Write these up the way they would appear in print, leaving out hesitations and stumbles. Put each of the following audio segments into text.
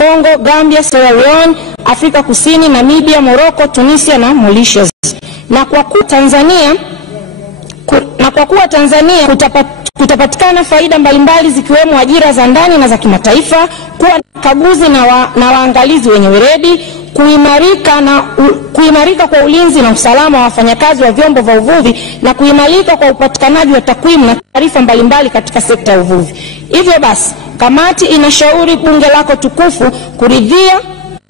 Congo, Gambia, Sierra Leone, Afrika Kusini, Namibia, Morocco, Tunisia na Mauritius. Na kwa kuwa Tanzania kutapatikana faida mbalimbali zikiwemo ajira za ndani na za kimataifa, kuwa kaguzi na waangalizi wenye weledi, kuimarika kwa ulinzi na usalama wa wafanyakazi wa vyombo vya uvuvi na kuimarika kwa upatikanaji wa takwimu na taarifa mbalimbali katika sekta ya uvuvi. Hivyo basi, kamati inashauri bunge lako tukufu kuridhia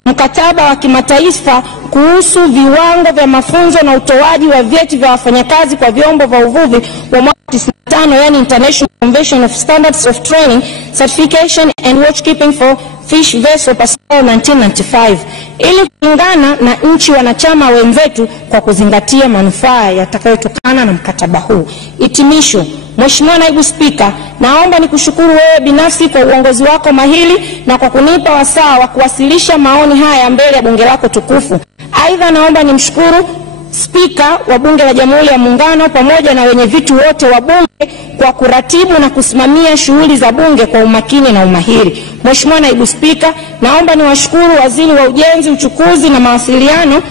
mkataba wa kimataifa kuhusu viwango vya mafunzo na utoaji wa vyeti vya wafanyakazi kwa vyombo vya uvuvi wa mwaka 95, yani International Convention of Standards of Training, Certification and Watchkeeping for Fish Vessel Personnel 1995, ili kulingana na nchi wanachama wenzetu kwa kuzingatia manufaa yatakayotokana na mkataba huu. Hitimisho. Mheshimiwa Naibu Spika, naomba nikushukuru wewe binafsi kwa uongozi wako mahiri na kwa kunipa wasaa wa kuwasilisha maoni haya mbele ya bunge lako tukufu. Aidha, naomba nimshukuru Spika wa Bunge la Jamhuri ya Muungano pamoja na wenye viti wote wa bunge kwa kuratibu na kusimamia shughuli za bunge kwa umakini na umahiri. Mheshimiwa Naibu Spika, naomba niwashukuru Waziri wa Ujenzi, Uchukuzi na Mawasiliano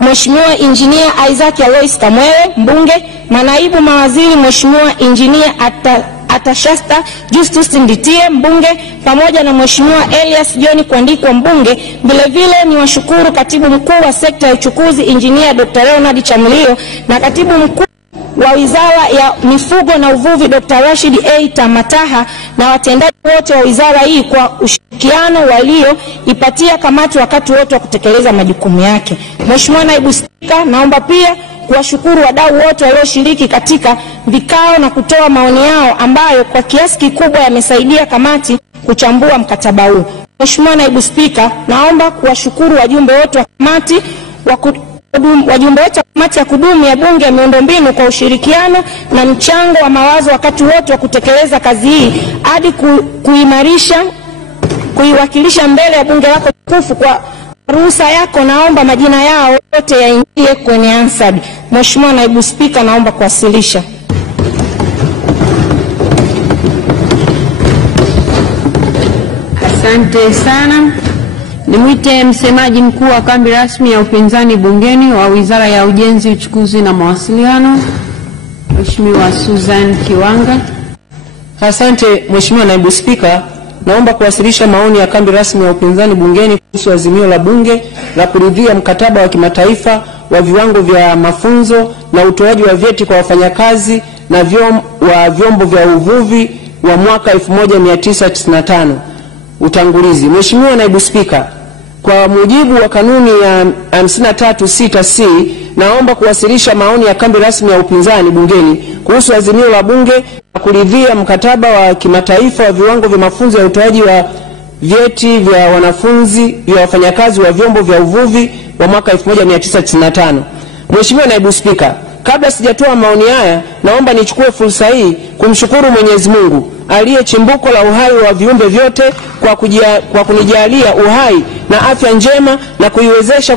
Mheshimiwa Engineer Isaac Alois Kamwele, mbunge, manaibu mawaziri Mheshimiwa Engineer Atashasta Justus Nditie, mbunge, pamoja na Mheshimiwa Elias John Kuandikwa, mbunge. Vile vile niwashukuru Katibu Mkuu wa Sekta ya Uchukuzi Engineer Dr. Leonard Chamlio na Katibu Mkuu wa Wizara ya Mifugo na Uvuvi Dr. Rashid A. Tamataha na watendaji wote wa wizara hii kwa ushirikiano walioipatia kamati wakati wote wa kutekeleza majukumu yake. Mheshimiwa Naibu Spika, naomba pia kuwashukuru wadau wote walioshiriki katika vikao na kutoa maoni yao ambayo kwa kiasi kikubwa yamesaidia kamati kuchambua mkataba huu. Mheshimiwa Naibu Spika, naomba kuwashukuru wajumbe wote wa kamati ya kudumu ya Bunge ya miundombinu kwa ushirikiano na mchango wa mawazo wakati wote wa kutekeleza kazi hii hadi kuiwakilisha mbele ya bunge lako tukufu. Kwa ruhusa yako, naomba majina yao yote yaingie kwenye Hansard. Mheshimiwa Naibu Spika, naomba kuwasilisha. Asante sana. Nimwite msemaji mkuu wa kambi rasmi ya upinzani bungeni wa Wizara ya Ujenzi, Uchukuzi na Mawasiliano, Mheshimiwa Susan Kiwanga. Asante Mheshimiwa Naibu Spika, naomba kuwasilisha maoni ya kambi rasmi ya upinzani bungeni kuhusu azimio la bunge la kuridhia mkataba wa kimataifa wa viwango vya mafunzo na utoaji wa vyeti kwa wafanyakazi na vyombo vya uvuvi wa mwaka 1995. Utangulizi. Mheshimiwa Naibu Spika, kwa mujibu wa kanuni ya 53(6)C, naomba kuwasilisha maoni ya kambi rasmi ya upinzani bungeni kuhusu azimio la bunge la kuridhia mkataba wa kimataifa wa viwango vya mafunzo ya utoaji wa vyeti vya wanafunzi vya wafanyakazi wa vyombo vya uvuvi wa mwaka 1995. Mheshimiwa Naibu Spika, kabla sijatoa maoni haya, naomba nichukue fursa hii kumshukuru Mwenyezi Mungu aliye chimbuko la uhai wa viumbe vyote kwa kunijalia uhai na afya njema na kuiwezesha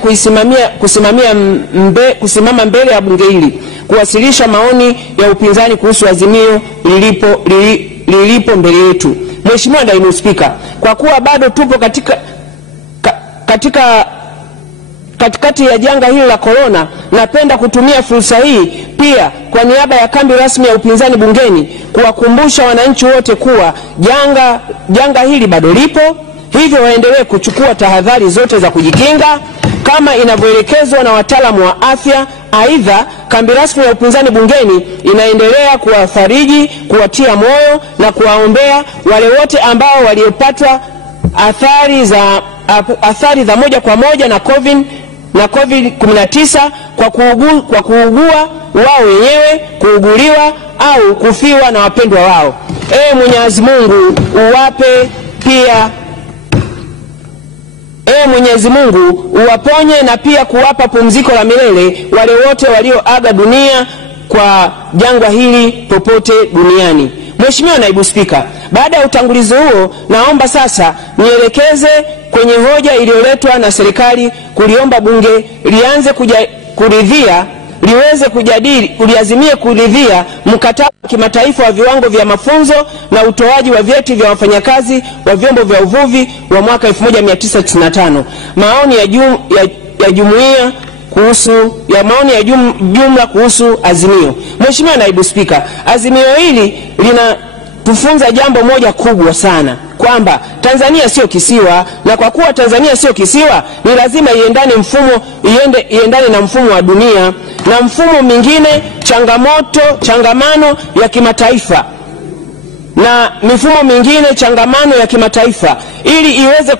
kusimama mbele ya bunge hili kuwasilisha maoni ya upinzani kuhusu azimio lilipo mbele yetu. Mheshimiwa Naibu Spika, kwa kuwa bado tupo katikati ya janga hili la corona, napenda kutumia fursa hii pia kwa niaba ya kambi rasmi ya upinzani bungeni kuwakumbusha wananchi wote kuwa janga hili bado lipo, hivyo waendelee kuchukua tahadhari zote za kujikinga kama inavyoelekezwa na wataalamu wa afya. Aidha, kambi rasmi ya upinzani bungeni inaendelea kuwafariji, kuwatia moyo na kuwaombea wale wote ambao waliopatwa athari za moja kwa moja na COVID-19 kwa kuugua wao wenyewe, kuuguliwa au kufiwa na wapendwa wao. Mwenyezi Mungu uwaponye na pia kuwapa pumziko la milele wale wote walioaga dunia kwa janga hili popote duniani. Mheshimiwa Naibu Spika, baada ya utangulizi huo, naomba sasa nielekeze kwenye hoja iliyoletwa na serikali kuliomba bunge lianze kuridhia liweze kuliazimie kuridhia mkataba wa kimataifa wa viwango vya mafunzo na utoaji wa vyeti vya wafanyakazi wa vyombo vya uvuvi wa mwaka 1995. Maoni ya jumuiya kuhusu jumla kuhusu azimio. Mheshimiwa Naibu Spika, azimio hili linatufunza jambo moja kubwa sana, kwamba Tanzania sio kisiwa, na kwa kuwa Tanzania sio kisiwa ni lazima iendane na mfumo wa dunia na mfumo mwingine changamano ya kimataifa na mifumo mingine changamano ya kimataifa, ili iweze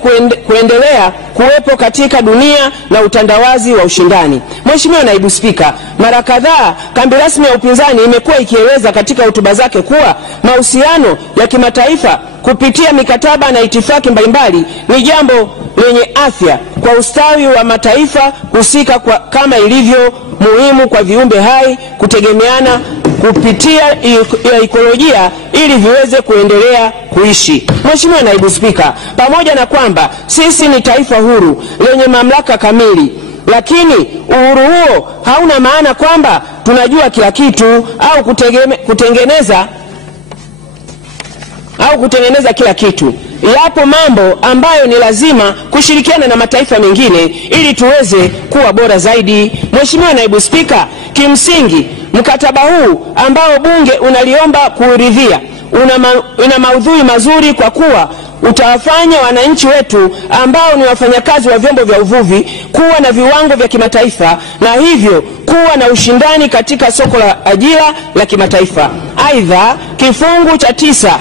kuendelea kuwepo katika dunia na utandawazi wa ushindani. Mheshimiwa Naibu Spika, mara kadhaa kambi rasmi ya upinzani imekuwa ikieleza katika hotuba zake kuwa mahusiano ya kimataifa kupitia mikataba na itifaki mbalimbali ni jambo lenye afya kwa ustawi wa mataifa husika, kama ilivyo muhimu kwa viumbe hai kutegemeana kupitia ekolojia ili viweze kuendelea kuishi. Mheshimiwa Naibu Spika, pamoja na kwamba sisi ni taifa huru lenye mamlaka kamili, lakini uhuru huo hauna maana kwamba tunajua kila kitu au kutengeneza kila kitu. Yapo mambo ambayo ni lazima kushirikiana na mataifa mengine ili tuweze kuwa bora zaidi. Mheshimiwa Naibu Spika, kimsingi mkataba huu ambao Bunge unaliomba kuridhia una maudhui mazuri, kwa kuwa utawafanya wananchi wetu ambao ni wafanyakazi wa vyombo vya uvuvi kuwa na viwango vya kimataifa na hivyo kuwa na ushindani katika soko la ajira la kimataifa. Aidha, kifungu cha 9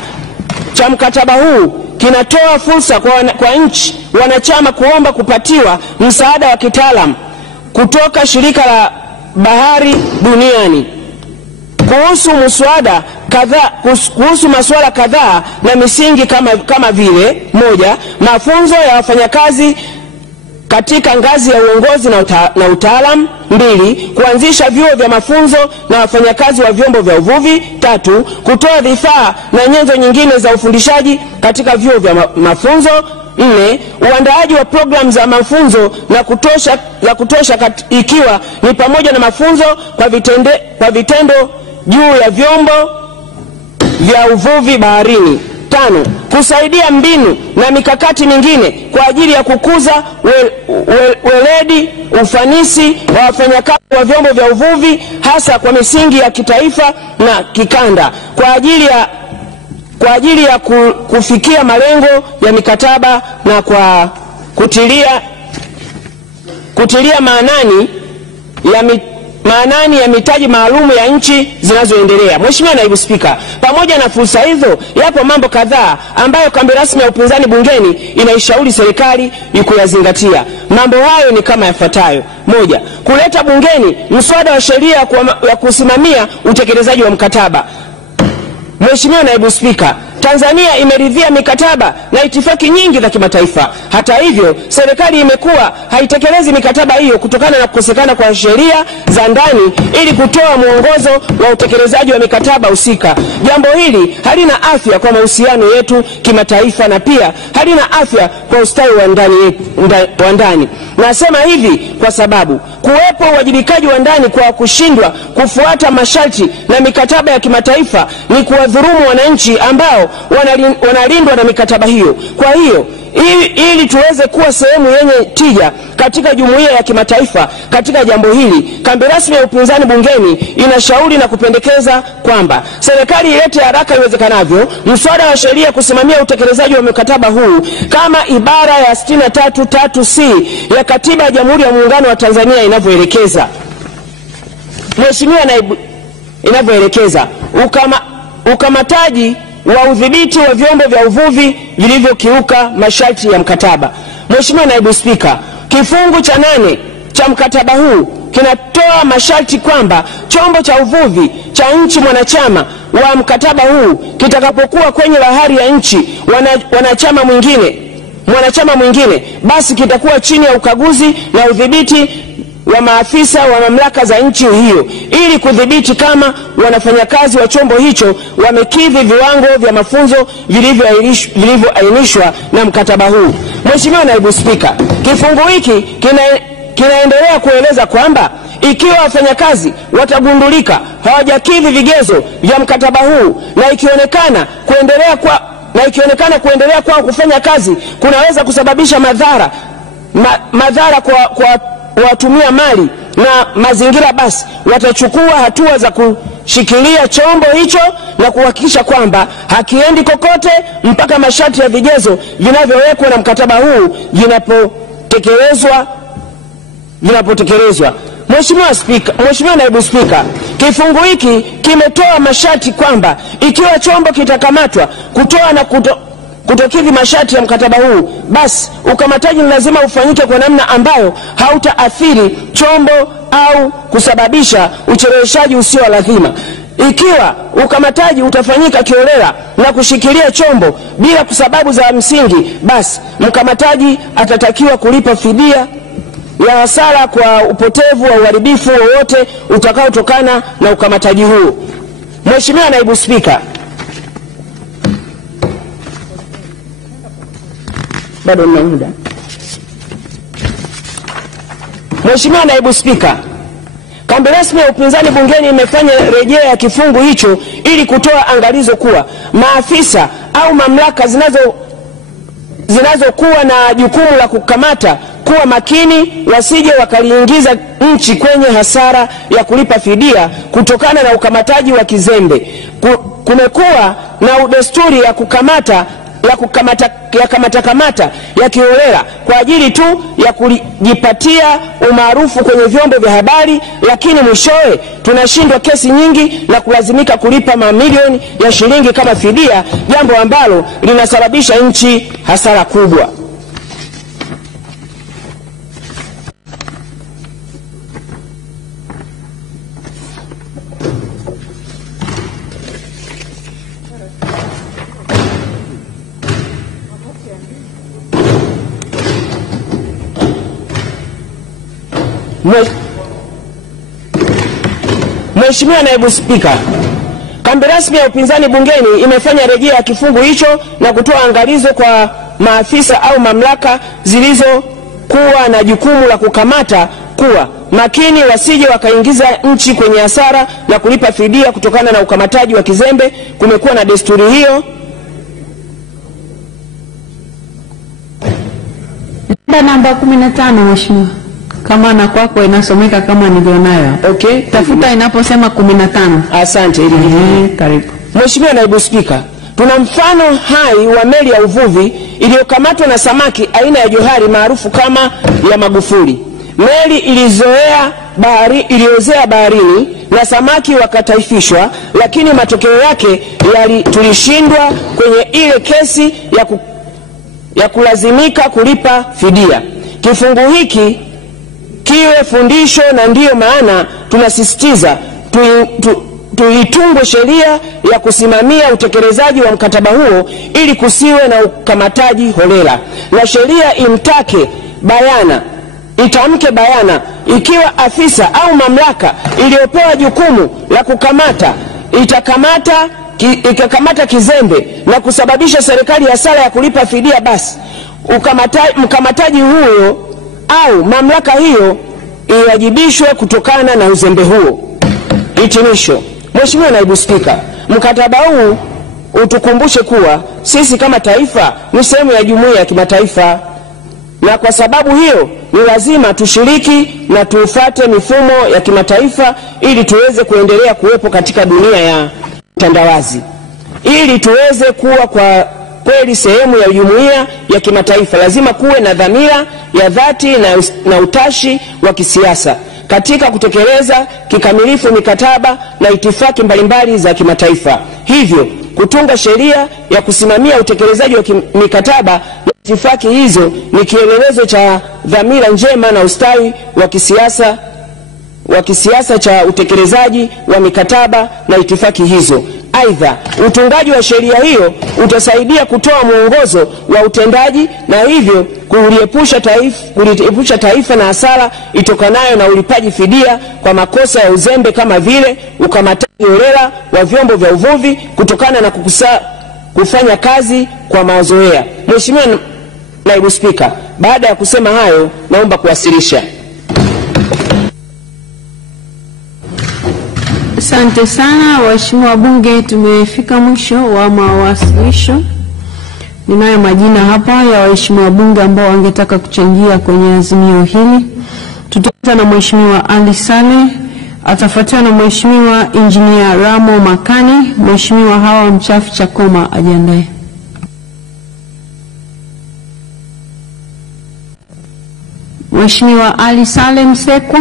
cha mkataba huu kinatoa fursa kwa nchi wanachama kuomba kupatiwa msaada wa kitaalamu kutoka shirika la bahari duniani kuhusu masuala kadhaa na misingi kama vile: 1. mafunzo ya wafanyakazi katika ngazi ya uongozi na utaalamu; 2. kuanzisha vyuo vya mafunzo na wafanyakazi wa vyombo vya uvuvi; 3. kutoa vifaa na nyenzo nyingine za ufundishaji katika vyuo vya mafunzo; 4. uandaaji wa programu za mafunzo na kutosha ikiwa ni pamoja na mafunzo kwa vitendo juu ya vyombo vya uvuvi baharini; 5. kusaidia mbinu na mikakati mingine kwa ajili ya kukuza weledi ufanisi wa wafanyakazi wa vyombo vya uvuvi, hasa kwa misingi ya kitaifa na kikanda kwa ajili ya kufikia malengo ya mikataba na kwa kutilia maanani ya mitaji maalum ya nchi zinazoendelea. Mheshimiwa Naibu Spika, pamoja na fursa hizo, yapo mambo kadhaa ambayo kambi rasmi ya upinzani bungeni inaishauri serikali kuyazingatia. Mambo hayo ni kama yafuatayo: 1. kuleta bungeni mswada wa sheria ya kusimamia utekelezaji wa mkataba. Mheshimiwa Naibu Spika, Tanzania imeridhia mikataba na itifaki nyingi za kimataifa. Hata hivyo, serikali imekuwa haitekelezi mikataba hiyo kutokana na kukosekana kwa sheria za ndani ili kutoa mwongozo wa utekelezaji wa mikataba husika. Jambo hili halina afya kwa mahusiano yetu kimataifa na pia halina afya kwa ustawi wa ndani. Nasema hivi kwa sababu kuwepo uwajibikaji wa ndani kwa kushindwa kufuata masharti na mikataba ya kimataifa ni kuwadhulumu wananchi ambao wanalindwa na mikataba hiyo. Kwa hiyo ili tuweze kuwa sehemu yenye tija katika jumuiya ya kimataifa katika jambo hili, kambi rasmi ya upinzani bungeni inashauri na kupendekeza kwamba serikali ilete haraka iwezekanavyo mswada wa sheria kusimamia utekelezaji wa mkataba huu kama ibara ya 63(3)(c) ya Katiba ya Jamhuri ya Muungano wa Tanzania inavyoelekeza. Mheshimiwa Naibu, inavyoelekeza ukamataji wa udhibiti wa vyombo vya uvuvi vilivyokiuka masharti ya mkataba. Mheshimiwa Naibu Spika, kifungu cha 8 cha mkataba huu kinatoa masharti kwamba chombo cha uvuvi cha nchi mwanachama wa mkataba huu kitakapokuwa kwenye bahari ya nchi mwanachama mwingine, basi kitakuwa chini ya ukaguzi na udhibiti wa maafisa wa mamlaka za nchi hiyo ili kudhibiti kama wanafanyakazi wa chombo hicho wamekidhi viwango vya mafunzo vilivyoainishwa na mkataba huu. Mheshimiwa Naibu Spika, kifungu hiki kinaendelea kueleza kwamba ikiwa wafanyakazi watagundulika hawajakidhi vigezo vya mkataba huu na ikionekana kuendelea kwao kufanya kazi kunaweza kusababisha madhara kwa watumia mali na mazingira, basi watachukua hatua za kushikilia chombo hicho na kuhakikisha kwamba hakiendi kokote mpaka masharti ya vigezo vinavyowekwa na mkataba huu vinapotekelezwa. Mheshimiwa Naibu Spika, kifungu hiki kimetoa masharti kwamba ikiwa chombo kitakamatwa kutoa na kutokidhi masharti ya mkataba huu, basi ukamataji lazima ufanyike kwa namna ambayo hautaathiri chombo au kusababisha ucheleweshaji usio wa lazima. Ikiwa ukamataji utafanyika kiholela na kushikilia chombo bila sababu za msingi, basi mkamataji atatakiwa kulipa fidia ya hasara kwa upotevu wa uharibifu wowote utakaotokana na ukamataji huu. Mheshimiwa Naibu Spika, bado nina muda. Mheshimiwa Naibu Spika, kambi rasmi ya upinzani bungeni imefanya rejea ya kifungu hicho ili kutoa angalizo kuwa maafisa au mamlaka zinazokuwa na jukumu la kukamata kuwa makini wasije wakaliingiza nchi kwenye hasara ya kulipa fidia kutokana na ukamataji wa kizembe. Kumekuwa na desturi ya kukamata ya kiholela kwa ajili tu ya kujipatia umaarufu kwenye vyombo vya habari, lakini mwishowe tunashindwa kesi nyingi na kulazimika kulipa mamilioni ya shilingi kama fidia, jambo ambalo linasababisha nchi hasara kubwa. Mheshimiwa Naibu Spika, kambi rasmi ya upinzani bungeni imefanya rejea ya kifungu hicho na kutoa angalizo kwa maafisa au mamlaka zilizokuwa na jukumu la kukamata kuwa makini wasije wakaingiza nchi kwenye hasara na kulipa fidia kutokana na ukamataji wa kizembe. Kumekuwa na desturi hiyo. Namba 15 Mheshimiwa. Kama na kwako inasomeka kama nilionayo. Okay, tafuta inaposema 15. Asante. Karibu. Mheshimiwa Naibu Spika, tuna mfano hai wa meli ya uvuvi iliyokamatwa na samaki aina ya johari maarufu kama ya Magufuli. Meli iliozea baharini na samaki wakataifishwa, lakini matokeo yake tulishindwa kwenye ile kesi ya kulazimika kulipa fidia. Kifungu hiki kiwe fundisho, na ndiyo maana tunasisitiza tuitungwe sheria ya kusimamia utekelezaji wa mkataba huo ili kusiwe na ukamataji holela, na sheria itamke bayana ikiwa afisa au mamlaka iliyopewa jukumu la kukamata ikakamata kizembe na kusababisha serikali hasara ya kulipa fidia, basi mkamataji huyo au mamlaka hiyo iwajibishwe kutokana na uzembe huo. Hitimisho. Mheshimiwa Naibu Spika, mkataba huu utukumbushe kuwa sisi kama taifa ni sehemu ya jumuiya ya kimataifa, na kwa sababu hiyo ni lazima tushiriki na tufuate mifumo ya kimataifa ili tuweze kuendelea kuwepo katika dunia ya utandawazi. Ili tuweze kuwa kwa kweli sehemu ya jumuiya ya kimataifa, lazima kuwe na dhamira ya dhati na utashi wa kisiasa katika kutekeleza kikamilifu mikataba na itifaki mbalimbali za kimataifa. Hivyo kutunga sheria ya kusimamia utekelezaji wa mikataba na itifaki hizo ni kielelezo cha dhamira njema na ustawi wa kisiasa cha utekelezaji wa mikataba na itifaki hizo. Aidha, utungaji wa sheria hiyo utasaidia kutoa mwongozo wa utendaji na hivyo kuliepusha taifa na hasara itokanayo na ulipaji fidia kwa makosa ya uzembe kama vile ukamataji holela wa vyombo vya uvuvi kutokana na kufanya kazi kwa mazoea. Mheshimiwa Naibu Spika, baada ya kusema hayo naomba kuwasilisha. Asante sana waheshimiwa wabunge, tumefika mwisho wa mawasilisho. Ninayo majina hapa ya waheshimiwa wabunge ambao wangetaka kuchangia kwenye azimio hili. Tutaanza na Mheshimiwa Ali Saleh, atafuatiwa na Mheshimiwa Engineer Ramo Makani. Mheshimiwa Hawa Mchafu Chakoma ajiandae. Mheshimiwa Ali Saleh Msekwa.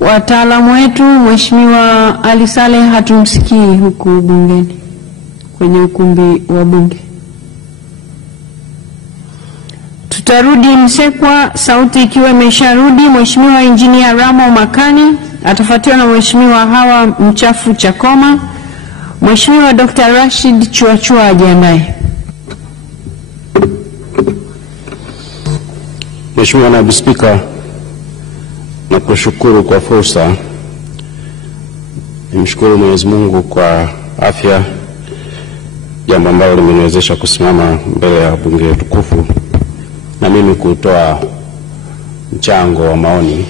Wataalamu wetu, Mheshimiwa Ali Saleh hatumsikii huku bungeni kwenye ukumbi wa bunge. Tutarudi Msekwa, sauti ikiwa imesharudi. Mheshimiwa Engineer Ramo Makani atafuatiwa na Mheshimiwa Hawa Mchafu Chakoma. Mheshimiwa Dr. Rashid Chuachua ajiandae. Mheshimiwa Naibu Spika, na kushukuru kwa fursa. Nimshukuru Mwenyezi Mungu kwa afya, jambo ambalo limeniwezesha kusimama mbele ya bunge tukufu na mimi kutoa mchango wa maoni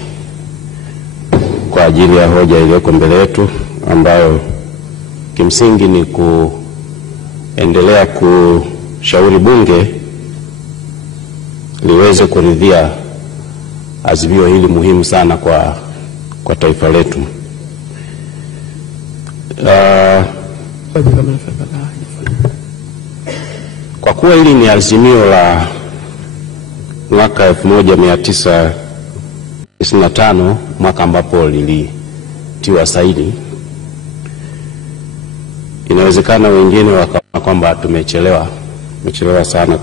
kwa ajili ya hoja iliyoko mbele yetu, ambayo kimsingi ni kuendelea kushauri bunge liweze kuridhia azimio hili muhimu sana kwa taifa letu. Kwa kuwa hili ni azimio la mwaka 1995, mwaka ambapo lilitiwa saini, inawezekana wengine wakaona kwamba tumechelewa sana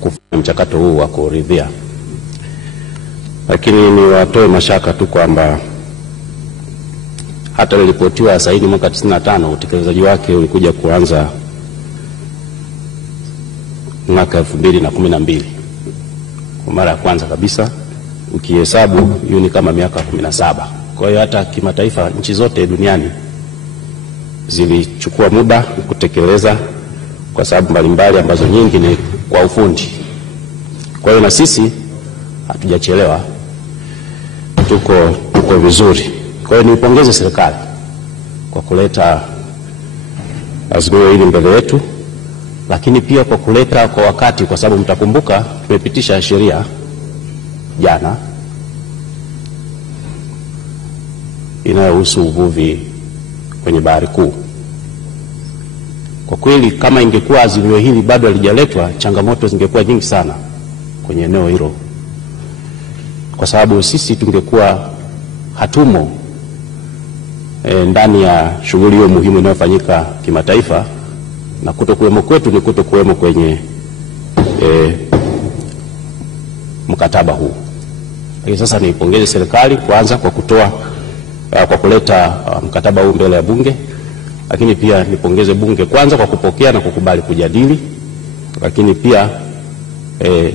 kufanya mchakato huu wa kuridhia. Lakini niwatoe mashaka tu kwamba hata lilipotiwa saini mwaka 95, utekelezaji wake ulikuja kuanza mwaka 2012 kwa mara ya kwanza kabisa, ukihesabu hiyo ni kama miaka 17. Kwa hiyo hata kimataifa nchi zote duniani zilichukua muda kutekeleza kwa sababu mbalimbali ambazo nyingi ni kwa ufundi. Kwa hiyo na sisi hatujachelewa, tuko vizuri. Kwa hiyo niipongeze serikali kwa kuleta azimio hili mbele yetu, lakini pia kwa kuleta kwa wakati, kwa sababu mtakumbuka tumepitisha sheria jana inayohusu uvuvi kwenye bahari kuu. Kwa kweli kama ingekuwa azimio hili bado halijaletwa, changamoto zingekuwa nyingi sana kwenye eneo hilo, kwa sababu sisi tungekuwa hatumo ndani ya shughuli hiyo muhimu inayofanyika kimataifa, na kutokuwemo kwetu ni kutokuwemo kwenye mkataba huu. Lakini sasa niipongeze serikali kwanza kwa kuleta mkataba huu mbele ya bunge, lakini pia nipongeze bunge kwanza kwa kupokea na kukubali kujadili, lakini pia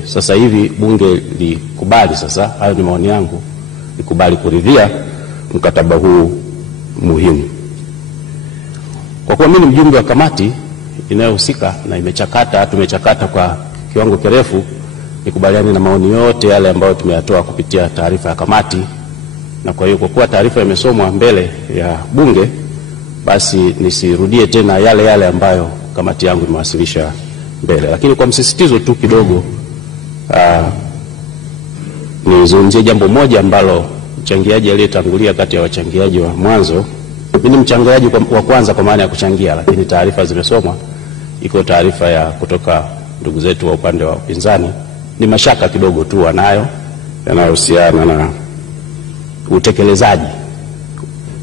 sasa hivi bunge likubali, sasa hayo ni maoni yangu, likubali kuridhia mkataba huu muhimu. Kwa kuwa mimi ni mjumbe wa kamati inayohusika na tumechakata kwa kiwango kirefu, nikubaliane na maoni yote yale ambayo tumeyatoa kupitia taarifa ya kamati, na kwa hiyo kwa kuwa taarifa imesomwa mbele ya bunge, basi nisirudie tena yale ambayo kamati yangu imewasilisha mbele. Lakini kwa msisitizo tu kidogo, nizungumzie jambo moja ambalo mchangiaji aliyetangulia kati ya wachangiaji wa mwanzo, mimi ni mchangiaji wa kwanza kwa maana ya kuchangia, lakini taarifa zimesomwa, iko taarifa ya kutoka ndugu zetu wa upande wa upinzani, ni mashaka kidogo tu wanayo yanayohusiana na utekelezaji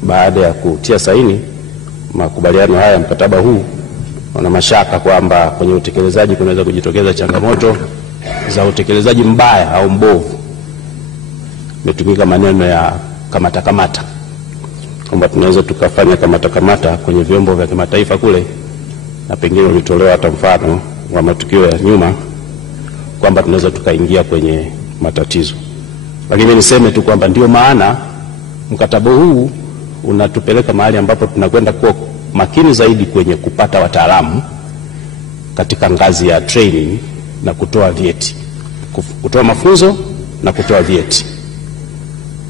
baada ya kutia saini makubaliano haya, mkataba huu. Wana mashaka kwamba kwenye utekelezaji kunaweza kujitokeza changamoto za utekelezaji mbaya au mbovu. Imetumika maneno ya kamata, kwamba tunaweza tukafanya kamata kwenye vyombo vya kimataifa kule, na pengine ulitolewa hata mfano wa matukio ya nyuma kwamba tunaweza tukaingia kwenye matatizo. Lakini niseme tu kwamba ndio maana mkataba huu unatupeleka mahali ambapo tunakwenda kuwa makini zaidi kwenye kupata wataalamu katika ngazi ya training na kutoa vyeti, kutoa mafunzo na kutoa vyeti.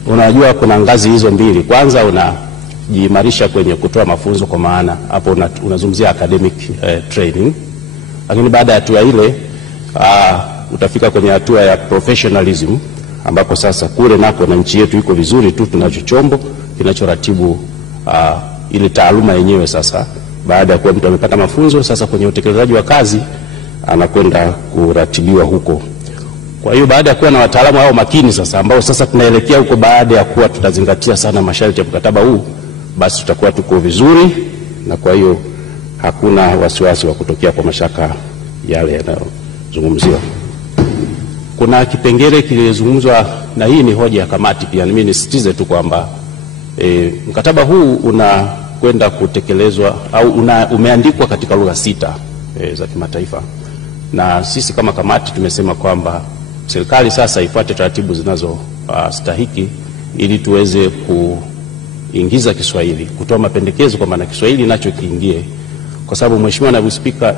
Unajua kuna ngazi hizo mbili. Kwanza unajiimarisha kwenye kutoa mafunzo, kwa maana hapo unazungumzia academic training, lakini baada ya hatua ile utafika kwenye hatua ya professionalism, ambapo sasa kule nako na nchi yetu iko vizuri tu, tunacho chombo kinachoratibu ile taaluma yenyewe. Sasa baada ya kuwa mtu amepata mafunzo, sasa kwenye utekelezaji wa kazi anakwenda kuratibiwa huko. Kwa hiyo baada ya kuwa na wataalamu hao makini sasa, ambao sasa tunaelekea huko, baada ya kuwa tutazingatia sana masharti ya mkataba huu, basi tutakuwa tuko vizuri, na kwa hiyo hakuna wasiwasi wa kutokea kwa mashaka yale yanayozungumziwa. Kuna kipengele kilizungumzwa, na hii ni hoja ya kamati pia, mimi nisitize tu kwamba mkataba huu unakwenda kutekelezwa au umeandikwa katika lugha 6 za kimataifa, na sisi kama kamati tumesema kwamba serikali sasa ifuate taratibu zinazostahiki ili tuweze kuingiza Kiswahili, kutoa mapendekezo kwa maana Kiswahili nacho kiingie, kwa sababu Mheshimiwa Naibu Spika,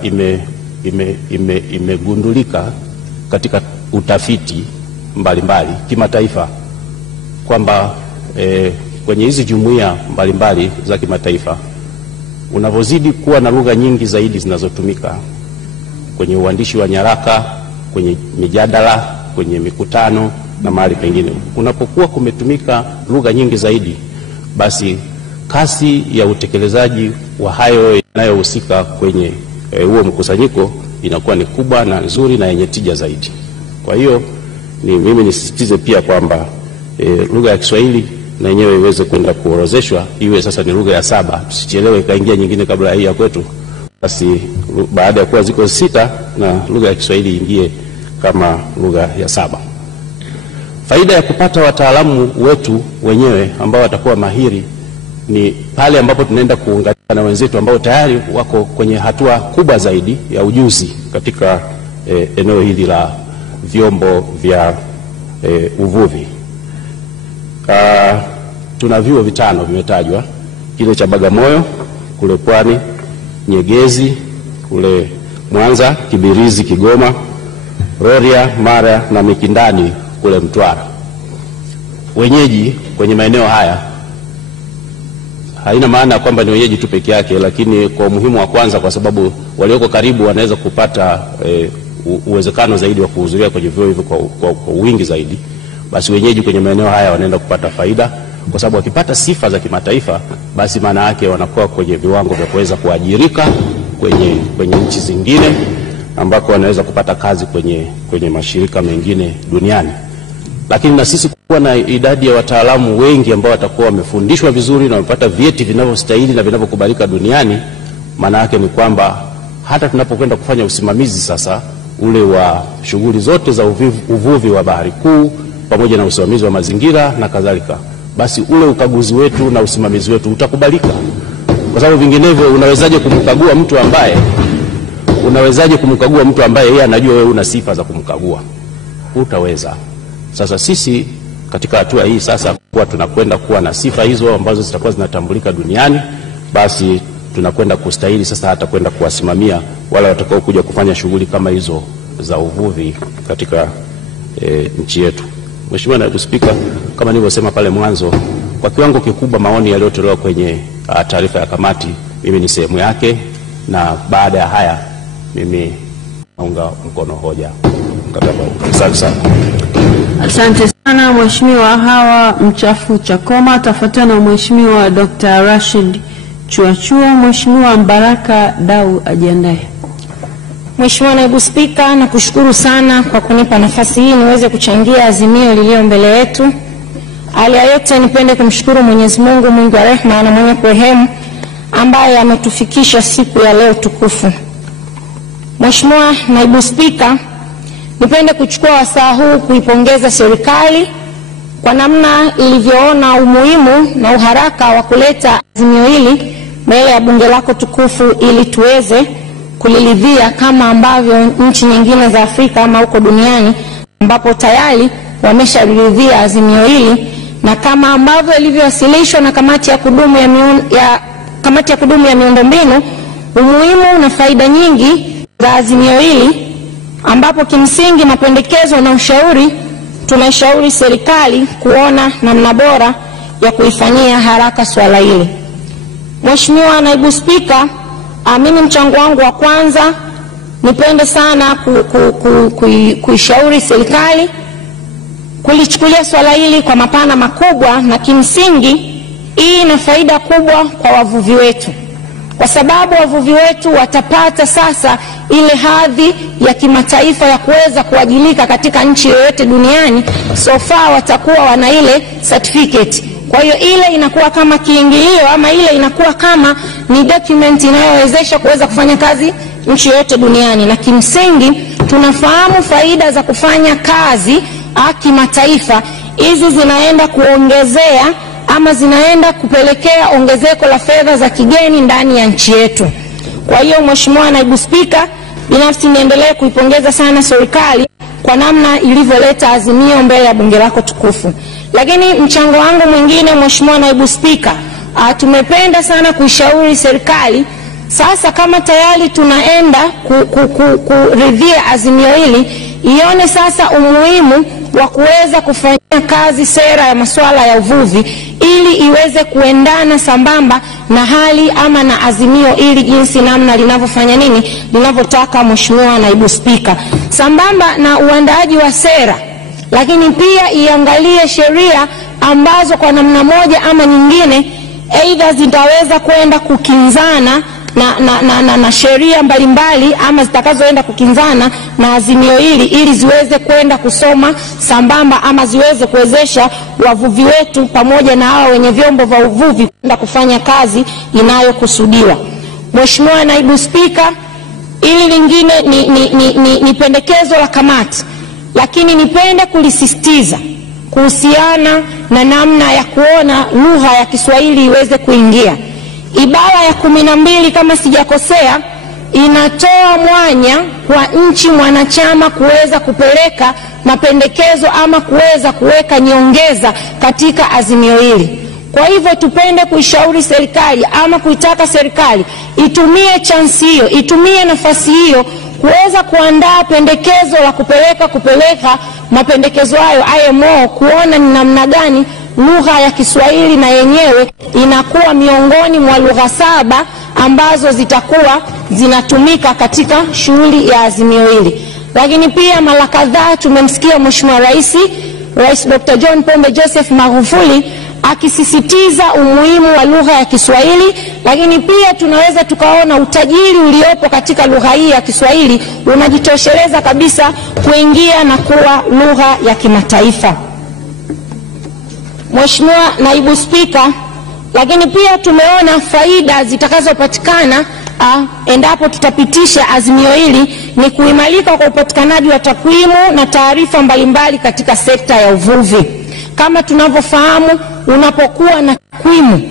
imegundulika katika utafiti mbalimbali kimataifa kwamba kwenye hizi jumuiya mbalimbali za kimataifa, unavozidi kuwa na lugha nyingi zaidi zinazotumika kwenye uandishi wa nyaraka, kwenye mijadala, kwenye mikutano na mahali pengine, unapokuwa kumetumika lugha nyingi zaidi, basi kasi ya utekelezaji wa hayo yanayohusika kwenye huo mkusanyiko inakuwa ni kubwa na nzuri na yenye tija zaidi. Kwa hiyo mimi nisisitize pia kwamba lugha ya Kiswahili na yenyewe iweze kwenda kuorozeshwa, iwe sasa ni lugha ya 7, tusichelewe ikaingia nyingine kabla hii ya kwetu. Basi baada ya kuwa ziko 6 na lugha ya Kiswahili ingie kama lugha ya 7. Faida ya kupata wataalamu wetu wenyewe ambao watakuwa mahiri ni pale ambapo tunaenda kuungana na wenzetu ambao tayari wako kwenye hatua kubwa zaidi ya ujuzi katika eneo hili la vyombo vya uvuvi. Tuna vyuo 5 vimetajwa, kile cha Bagamoyo kule Pwani, Nyegezi kule Mwanza, Kibirizi Kigoma, Rorya Mara na Mikindani kule Mtwara. Wenyeji kwenye maeneo haya haina maana kwamba ni wenyeji tu peke yake, lakini kwa umuhimu wa kwanza, kwa sababu walioko karibu wanaweza kupata uwezekano zaidi wa kuhudhuria kwenye vyuo hivyo kwa wingi zaidi, basi wenyeji kwenye maeneo haya wanaenda kupata faida, kwa sababu wakipata sifa za kimataifa, basi maana yake wanakuwa kwenye viwango vya kuweza kuajirika kwenye nchi zingine, ambako wanaweza kupata kazi kwenye mashirika mengine duniani. Lakini na sisi kuwa na idadi ya wataalamu wengi ambao watakuwa wamefundishwa vizuri na wamepata vyeti vinavyostahili na vinavyokubalika duniani, maana yake ni kwamba hata tunapokwenda kufanya usimamizi sasa ule wa shughuli zote za uvuvi wa bahari kuu pamoja na usimamizi wa mazingira na kadhalika, basi ule ukaguzi wetu na usimamizi wetu utakubalika. Kwa sababu vinginevyo unawezaje kumkagua mtu ambaye yeye anajua wewe una sifa za kumkagua? Utaweza. Sasa sisi katika hatua hii sasa kwa tunakwenda kuwa na sifa hizo ambazo zitakuwa zinatambulika duniani, basi tunakwenda kustahili sasa hata kwenda kuwasimamia wale watakao kuja kufanya shughuli kama hizo za uvuvi katika nchi yetu. Mheshimiwa Naibu Spika, kama nilivyosema pale mwanzo, kwa kiwango kikubwa maoni yaliyotolewa kwenye taarifa ya kamati mimi ni sehemu yake, na baada ya haya mimi naunga mkono hoja mkataba huu. Asante sana. Asante sana Mheshimiwa Hawa Mchafu Chakoma, atafuatana na Mheshimiwa Dr. Rashid Chuachua. Mheshimiwa Mbaraka Dau ajiandae. Mheshimiwa Naibu Spika, nakushukuru sana kwa kunipa nafasi hii niweze kuchangia azimio lililo mbele yetu. Awali ya yote nipende kumshukuru Mwenyezi Mungu mwingi wa rehema na mwenye kurehemu ambaye ametufikisha siku ya leo tukufu. Mheshimiwa Naibu Spika, nipende kuchukua wasaa huu kuipongeza serikali kwa namna ilivyoona umuhimu na uharaka wa kuleta azimio hili mbele ya bunge lako tukufu ili tuweze kuliridhia, kama ambavyo nchi nyingine za Afrika ama huko duniani ambapo tayari wamesharidhia azimio hili, na kama ambavyo ilivyowasilishwa na kamati ya kudumu ya miundombinu. Umuhimu na faida nyingi za azimio hili ambapo kimsingi mapendekezo na ushauri tunaishauri serikali kuona namna bora ya kuifanyia haraka swala hili. Mheshimiwa Naibu Spika, mimi mchango wangu wa kwanza nipende sana kuishauri serikali kulichukulia swala hili kwa mapana makubwa, na kimsingi hii ina faida kubwa kwa wavuvi wetu, kwa sababu wavuvi wetu watapata sasa ile hadhi ya kimataifa ya kuweza kuajilika katika nchi yoyote duniani. So far watakuwa wana ile certificate. Kwa hiyo ile inakuwa kama kiingilio, ama ile inakuwa kama ni document inayowezesha kuweza kufanya kazi nchi yoyote duniani. Na kimsingi tunafahamu faida za kufanya kazi kimataifa. Hizi zinaenda kuongezea ama zinaenda kupelekea ongezeko la fedha za kigeni ndani ya nchi yetu. Kwa hiyo Mheshimiwa Naibu Spika, binafsi niendelee kuipongeza sana serikali kwa namna ilivyoleta azimio mbele ya bunge lako tukufu. Lakini mchango wangu mwingine, Mheshimiwa Naibu Spika, tumependa sana kuishauri serikali sasa, kama tayari tunaenda kuridhia azimio hili, ione sasa umuhimu wa kuweza kufanyia kazi sera ya masuala ya uvuvi ili iweze kuendana sambamba na hali ama na azimio ili jinsi namna linavyofanya nini, linavyotaka Mheshimiwa Naibu Spika, sambamba na uandaaji wa sera, lakini pia iangalie sheria ambazo kwa namna moja ama nyingine aidha zitaweza kwenda kukinzana na sheria mbalimbali ama zitakazoenda kukinzana na azimio hili, ili ziweze kwenda kusoma sambamba ama ziweze kuwezesha wavuvi wetu pamoja na hao wenye vyombo vya uvuvi kwenda kufanya kazi inayokusudiwa. Mheshimiwa Naibu Spika, ili lingine ni pendekezo la kamati, lakini nipende kulisisitiza kuhusiana na namna ya kuona lugha ya Kiswahili iweze kuingia. Ibara ya 12 kama sijakosea inatoa mwanya kwa nchi mwanachama kuweza kupeleka mapendekezo ama kuweza kuweka nyongeza katika azimio hili. Kwa hivyo tupende kuishauri serikali ama kuitaka serikali itumie chance hiyo, itumie nafasi hiyo kuweza kuandaa pendekezo la kupeleka mapendekezo hayo IMO, kuona ni namna gani lugha ya Kiswahili na yenyewe inakuwa miongoni mwa lugha 7 ambazo zitakuwa zinatumika katika shughuli ya azimio hili. Lakini pia mara kadhaa tumemsikia Mheshimiwa Rais Dr. John Pombe Joseph Magufuli akisisitiza umuhimu wa lugha ya Kiswahili, lakini pia tunaweza tukaona utajiri uliopo katika lugha hii ya Kiswahili unajitosheleza kabisa kuingia na kuwa lugha ya kimataifa. Mheshimiwa Naibu Spika, lakini pia tumeona faida zitakazopatikana endapo tutapitisha azimio hili ni kuimarika kwa upatikanaji wa takwimu na taarifa mbalimbali katika sekta ya uvuvi. Kama tunavyofahamu, unapokuwa na takwimu,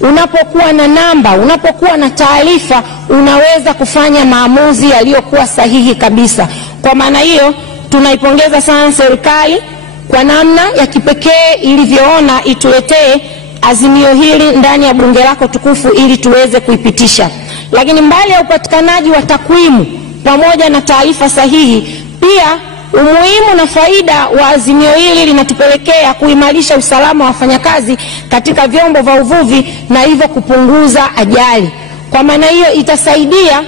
unapokuwa na namba, unapokuwa na taarifa, unaweza kufanya maamuzi yaliyokuwa sahihi kabisa. Kwa maana hiyo tunaipongeza sana serikali kwa namna ya kipekee ilivyoona ituletee azimio hili ndani ya bunge lako tukufu ili tuweze kuipitisha. Lakini mbali ya upatikanaji wa takwimu pamoja na taarifa sahihi, pia umuhimu na faida wa azimio hili linatupelekea kuimarisha usalama wa wafanyakazi katika vyombo vya uvuvi na hivyo kupunguza ajali. Kwa maana hiyo itasaidia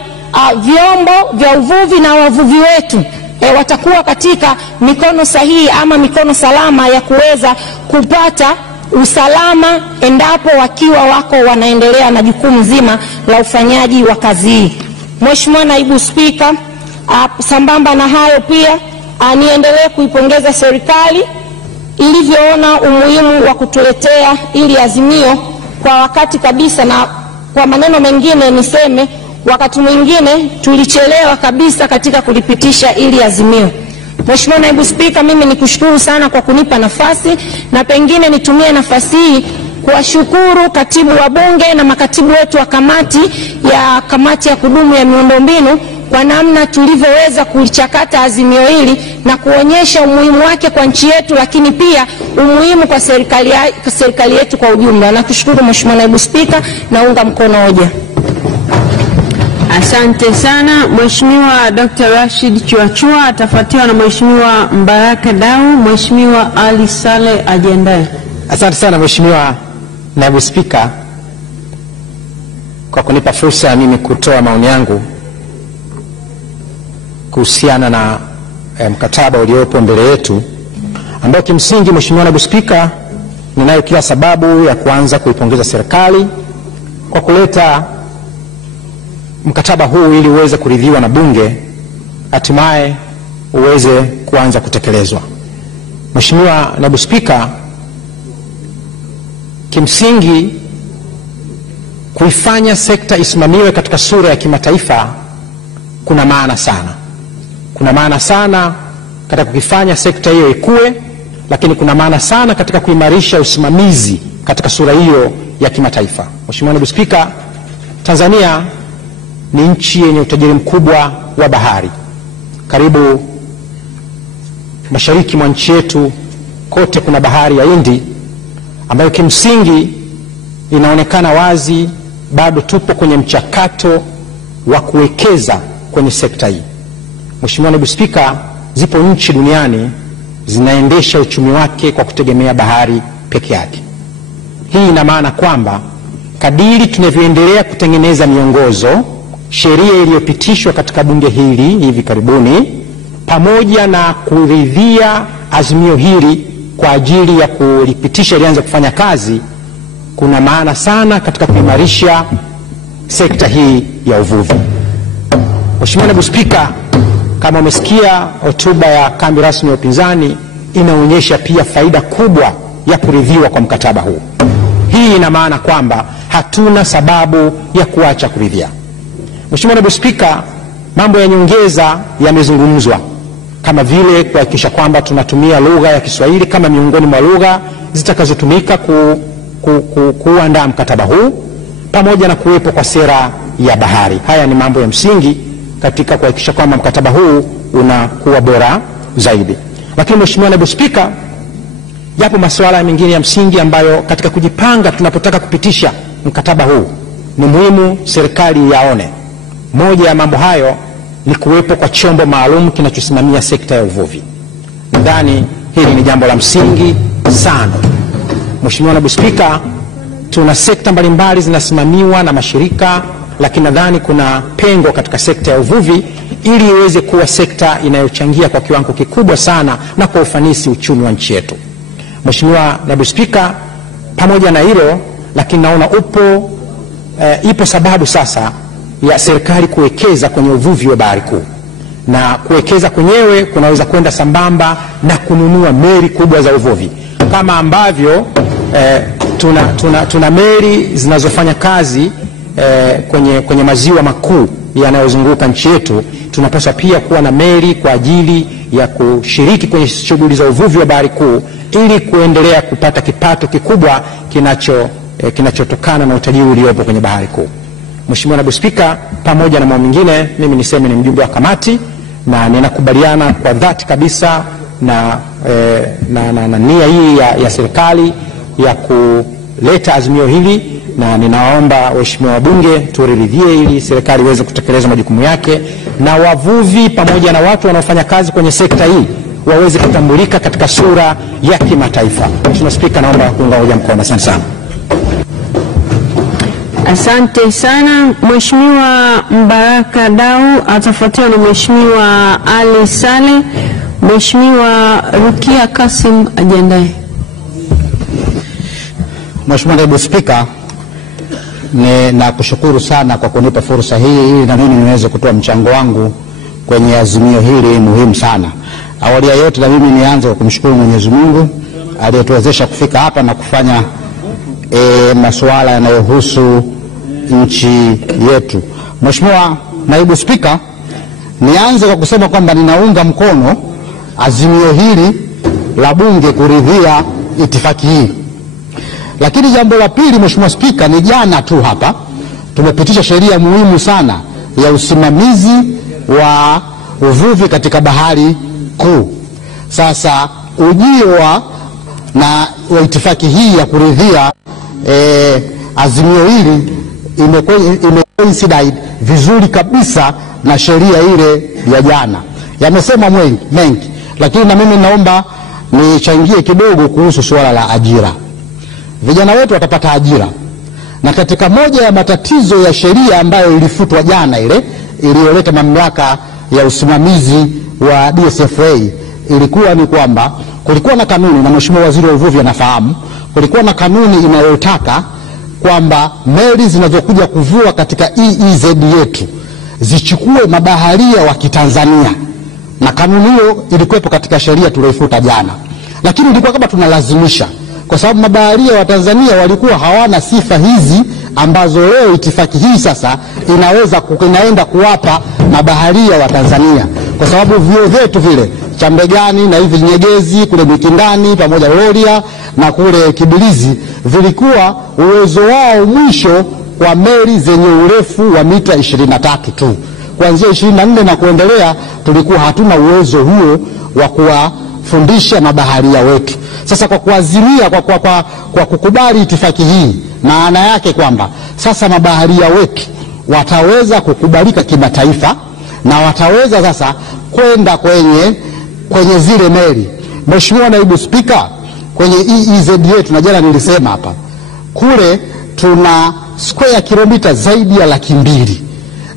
vyombo vya uvuvi na wavuvi wetu watakuwa katika mikono sahihi ama mikono salama ya kuweza kupata usalama endapo wakiwa wako wanaendelea na jukumu zima la ufanyaji wa kazi hii. Mheshimiwa Naibu Spika, sambamba na hayo pia niendelee kuipongeza serikali ilivyoona umuhimu wa kutuletea ili azimio kwa wakati kabisa, na kwa maneno mengine niseme wakati mwingine tulichelewa kabisa katika kulipitisha ili azimio. Mheshimiwa Naibu Spika, mimi nikushukuru sana kwa kunipa nafasi, na pengine nitumie nafasi hii kuwashukuru katibu wa Bunge na makatibu wetu wa kamati ya kudumu ya miundombinu kwa namna tulivyoweza kulichakata azimio hili na kuonyesha umuhimu wake kwa nchi yetu, lakini pia umuhimu kwa serikali yetu kwa ujumla. Nakushukuru Mheshimiwa Naibu Spika, naunga mkono hoja. Asante sana. Mheshimiwa Dr. Rashid Chuachua atafuatiwa na Mheshimiwa Mbaraka Dau. Mheshimiwa Ali Saleh ajiandae. Asante sana Mheshimiwa Naibu Spika kwa kunipa fursa ya mimi kutoa maoni yangu kuhusiana na mkataba uliopo mbele yetu, ambao kimsingi Mheshimiwa Naibu Spika, ninayo kila sababu ya kuanza kuipongeza serikali kwa kuleta mkataba huu ili uweze kuridhiwa na Bunge, hatimaye uweze kuanza kutekelezwa. Mheshimiwa Naibu Spika, kimsingi kuifanya sekta isimamiwe katika sura ya kimataifa kuna maana sana. Kuna maana sana katika kukifanya sekta hiyo ikue, lakini kuna maana sana katika kuimarisha usimamizi katika sura hiyo ya kimataifa. Mheshimiwa Naibu Spika, Tanzania ni nchi yenye utajiri mkubwa wa bahari. Karibu mashariki mwa nchi yetu kote kuna bahari ya Hindi, ambayo kimsingi inaonekana wazi bado tupo kwenye mchakato wa kuwekeza kwenye sekta hii. Mheshimiwa Naibu Spika, zipo nchi duniani zinaendesha uchumi wake kwa kutegemea bahari peke yake. Hii ina maana kwamba kadiri tunavyoendelea kutengeneza miongozo, sheria iliyopitishwa katika Bunge hili hivi karibuni, pamoja na kuridhia azimio hili kwa ajili ya kulipitisha ilianza kufanya kazi, kuna maana sana katika kuimarisha sekta hii ya uvuvi. Mheshimiwa Naibu Spika, kama umesikia hotuba ya kambi rasmi ya upinzani, inaonyesha pia faida kubwa ya kuridhiwa kwa mkataba huu. Hii ina maana kwamba hatuna sababu ya kuacha kuridhia. Mheshimiwa Naibu Spika, mambo ya nyongeza yamezungumzwa, kama vile kuhakikisha kwamba tunatumia lugha ya Kiswahili kama miongoni mwa lugha zitakazotumika kuandaa mkataba huu, pamoja na kuwepo kwa sera ya bahari. Haya ni mambo ya msingi katika kuhakikisha kwamba mkataba huu unakuwa bora zaidi. Lakini Mheshimiwa Naibu Spika, yapo masuala mengine ya msingi ambayo katika kujipanga tunapotaka kupitisha mkataba huu ni muhimu serikali yaone. Moja ya mambo hayo ni kuwepo kwa chombo maalum kinachosimamia sekta ya uvuvi. Nadhani hili ni jambo la msingi sana. Mheshimiwa Naibu Spika, tuna sekta mbalimbali zinasimamiwa na mashirika, lakini nadhani kuna pengo katika sekta ya uvuvi ili iweze kuwa sekta inayochangia kwa kiwango kikubwa sana na kwa ufanisi uchumi wa nchi yetu. Mheshimiwa Naibu Spika, pamoja na hilo, lakini naona ipo sababu sasa ya serikali kuwekeza kwenye uvuvi wa bahari kuu, na kuwekeza kwenyewe kunaweza kwenda sambamba na kununua meli kubwa za uvuvi. Kama ambavyo tuna meli zinazofanya kazi kwenye maziwa makuu yanayozunguka nchi yetu, tunapaswa pia kuwa na meli kwa ajili ya kushiriki kwenye shughuli za uvuvi wa bahari kuu ili kuendelea kupata kipato kikubwa kinachotokana na utajiri uliopo kwenye bahari kuu. Mheshimiwa Naibu Spika, pamoja na mambo mengine, mimi niseme ni mjumbe wa kamati na ninakubaliana kwa dhati kabisa na nia hii ya serikali ya kuleta azimio hili, na ninaomba waheshimiwa wabunge turidhie ili serikali iweze kutekeleza majukumu yake, na wavuvi pamoja na watu wanaofanya kazi kwenye sekta hii waweze kutambulika katika sura ya kimataifa. Mheshimiwa Spika, naomba kuunga hoja mkono. Asante sana. Asante sana. Mheshimiwa Mbaraka Dau atafuatiwa na Mheshimiwa Ali Saleh. Mheshimiwa Rukia Kasim ajiandae. Mheshimiwa Naibu Spika, nakushukuru sana kwa kunipa fursa hii ili na mimi niweze kutoa mchango wangu kwenye azimio hili muhimu sana. Awali ya yote, na mimi nianze kwa kumshukuru Mwenyezi Mungu aliyetuwezesha kufika hapa na kufanya masuala yanayohusu nchi yetu. Mheshimiwa Naibu Spika, nianze kwa kusema kwamba ninaunga mkono azimio hili la Bunge kuridhia itifaki hii. Lakini jambo la pili, Mheshimiwa Spika, ni jana tu hapa tumepitisha sheria muhimu sana ya usimamizi wa uvuvi katika bahari kuu. Sasa ujio wa itifaki hii ya kuridhia azimio hili imecoincide vizuri kabisa na sheria ile ya jana. Yamesema mengi, lakini na mimi naomba nichangie kidogo kuhusu suala la ajira. Vijana wetu watapata ajira, na katika moja ya matatizo ya sheria ambayo ilifutwa jana, ile iliyoleta mamlaka ya usimamizi wa DSFA, ilikuwa ni kwamba kulikuwa na kanuni, na Mheshimiwa Waziri wa Uvuvi anafahamu, kulikuwa na kanuni inayotaka kwamba meli zinazokuja kuvua katika EEZ yetu zichukue mabaharia wa Kitanzania, na kanuni hiyo ilikuwepo katika sheria tuliyoifuta jana, lakini ilikuwa kama tunalazimisha, kwa sababu mabaharia wa Tanzania walikuwa hawana sifa hizi ambazo leo itifaki hii sasa inaenda kuwapa mabaharia wa Tanzania, kwa sababu vio vyetu vile Chambegani na hivi Nyegezi kule Mikindani pamoja Rorya na kule Kibilizi vilikuwa uwezo wao mwisho kwa meli zenye urefu wa mita 23 tu. Kuanzia 24 na kuendelea tulikuwa hatuna uwezo huo wa kuwafundisha mabaharia wetu. Sasa kwa kuazimia kwa kukubali itifaki hii, maana yake kwamba sasa mabaharia wetu wataweza kukubalika kimataifa na wataweza sasa kwenda kwenye zile meli. Mheshimiwa Naibu Spika, kwenye EEZ yetu, na jana nilisema hapa, kule tuna square kilomita zaidi ya 200,000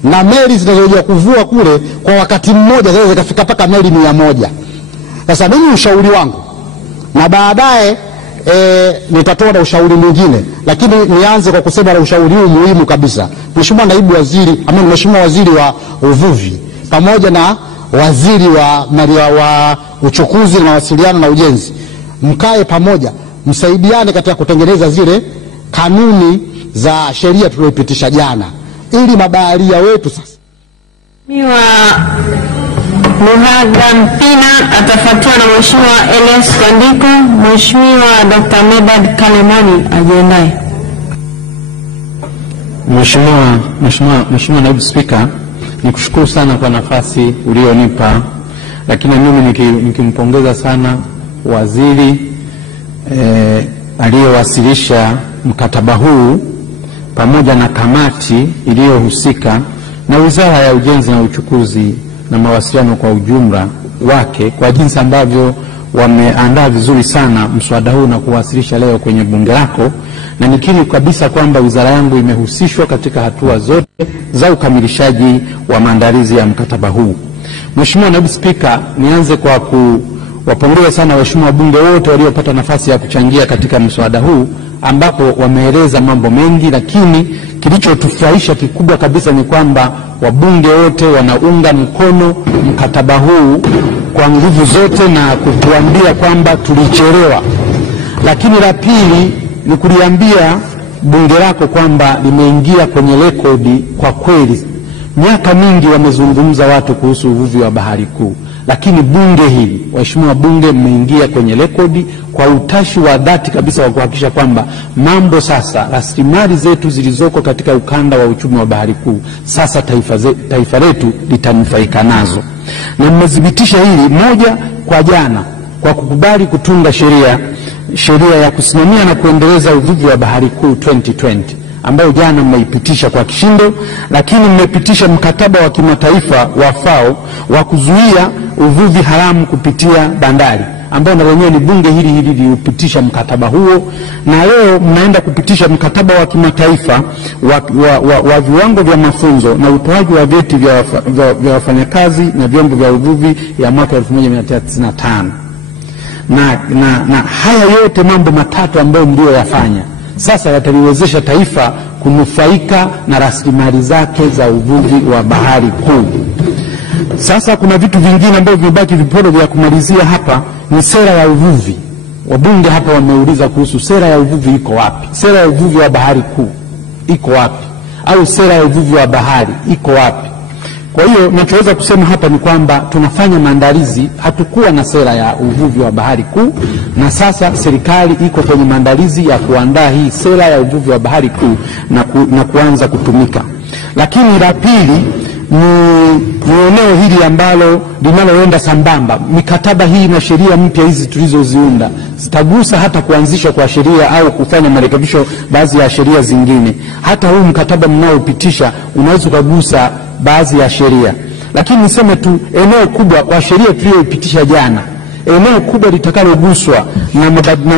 na meli zinazokuja kuvua kule kwa wakati mmoja zinaweza zikafika mpaka meli 100. Sasa mimi ushauri wangu, na baadaye nitatoa na ushauri mwingine, lakini nianze kwa kusema na ushauri huu muhimu kabisa. Mheshimiwa Naibu Waziri, Mheshimiwa Waziri wa Uvuvi pamoja na Waziri wa Uchukuzi na Mawasiliano na Ujenzi, mkae pamoja, msaidiane katika kutengeneza zile kanuni za sheria tuliyopitisha jana, ili mabaharia wetu sasa. Mheshimiwa Muhadha Mpina atafuatiwa na Mheshimiwa Elias Kandiko. Mheshimiwa Dr. Medad Kalemani ajiandae. Mheshimiwa Naibu Spika, nikushukuru sana kwa nafasi ulionipa, lakini mimi nikimpongeza sana waziri aliyewasilisha mkataba huu pamoja na kamati iliyohusika na Wizara ya Ujenzi na Uchukuzi na Mawasiliano kwa ujumla wake, kwa jinsi ambavyo wameandaa vizuri sana mswada huu na kuwasilisha leo kwenye bunge lako, na nikiri kabisa kwamba wizara yangu imehusishwa katika hatua zote za ukamilishaji wa maandalizi ya mkataba huu. Mheshimiwa Naibu Spika, nianze kwa kuwapongeza sana waheshimiwa wabunge wote waliopata nafasi ya kuchangia katika mswada huu, ambapo wameeleza mambo mengi, lakini kilichotufurahisha kikubwa kabisa ni kwamba wabunge wote wanaunga mkono mkataba huu kwa nguvu zote na kutuambia kwamba tulichelewa. Lakini la pili ni kuliambia bunge lako kwamba limeingia kwenye rekodi. Kwa kweli miaka mingi wamezungumza watu kuhusu uvuvi wa bahari kuu, lakini bunge hili, waheshimiwa bunge, mmeingia kwenye rekodi kwa utashi wa dhati kabisa wa kuhakikisha kwamba mambo sasa, rasilimali zetu zilizoko katika ukanda wa uchumi wa bahari kuu, sasa taifa letu litanufaika nazo. Na mmethibitisha hili moja kwa jana kwa kukubali kutunga sheria ya kusimamia na kuendeleza uvuvi wa bahari kuu 2020, ambayo jana mmeipitisha kwa kishindo, lakini mmepitisha mkataba wa kimataifa wa FAO wa kuzuia uvuvi haramu kupitia bandari, ambao na wenyewe ni bunge hili liliupitisha mkataba huo, na leo mnaenda kupitisha mkataba wa kimataifa wa viwango vya mafunzo na utoaji wa vyeti vya wafanyakazi na vyombo vya uvuvi ya mwaka 1995. Na haya yote mambo matatu ambayo mlioyafanya sasa yataliwezesha taifa kunufaika na rasilimali zake za uvuvi wa bahari kuu. Sasa kuna vitu vingine ambavyo vimebaki viporo vya kumalizia hapa, ni sera ya uvuvi. Wabunge hapa wameuliza kuhusu sera ya uvuvi iko wapi? Sera ya uvuvi wa bahari kuu iko wapi? Au sera ya uvuvi wa bahari iko wapi? Kwa hiyo ninachoweza kusema hapa ni kwamba tunafanya maandalizi. Hatukuwa na sera ya uvuvi wa bahari kuu, na sasa serikali iko kwenye maandalizi ya kuandaa hii sera ya uvuvi wa bahari kuu na kuanza kutumika. Lakini la pili ni eneo hili ambalo linaloenda sambamba. Mikataba hii na sheria mpya hizi tulizoziunda zitagusa hata kuanzishwa kwa sheria au kufanya marekebisho baadhi ya sheria zingine. Hata huu mkataba mnaopitisha unaweza kugusa baadhi ya sheria. Lakini niseme tu eneo kubwa kwa sheria tuliyoipitisha jana, eneo kubwa litakaloguswa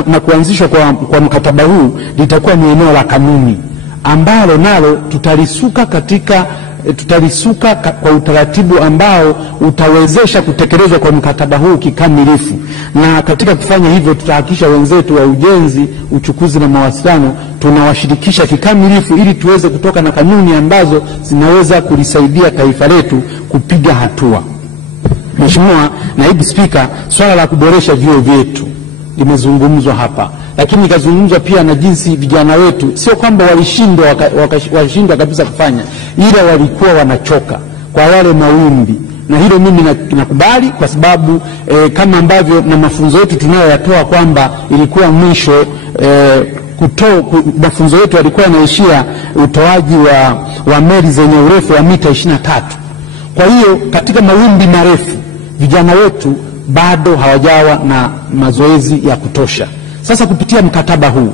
na kuanzishwa kwa mkataba huu litakuwa ni eneo la kanuni, ambalo nalo tutalisuka kwa utaratibu ambao utawezesha kutekelezwa kwa mkataba huu kikamilifu. Na katika kufanya hivyo tutahakikisha wenzetu wa ujenzi, uchukuzi na mawasiliano tunawashirikisha kikamilifu ili tuweze kutoka na kanuni ambazo zinaweza kulisaidia taifa letu kupiga hatua. Mheshimiwa Naibu Spika, swala la kuboresha vyuo vyetu limezungumzwa hapa, lakini ikazungumzwa pia na jinsi vijana wetu sio kwamba walishindwa kabisa kufanya, ila walikuwa wanachoka kwa yale mawimbi. Na hilo mimi nakubali, kwa sababu kama ambavyo na mafunzo yetu tunayoyatoa kwamba ilikuwa mwisho mafunzo yetu yalikuwa yanaishia utoaji wa meli zenye urefu wa mita 23. Kwa hiyo katika mawimbi marefu vijana wetu bado hawajawa na mazoezi ya kutosha. Sasa kupitia mkataba huu,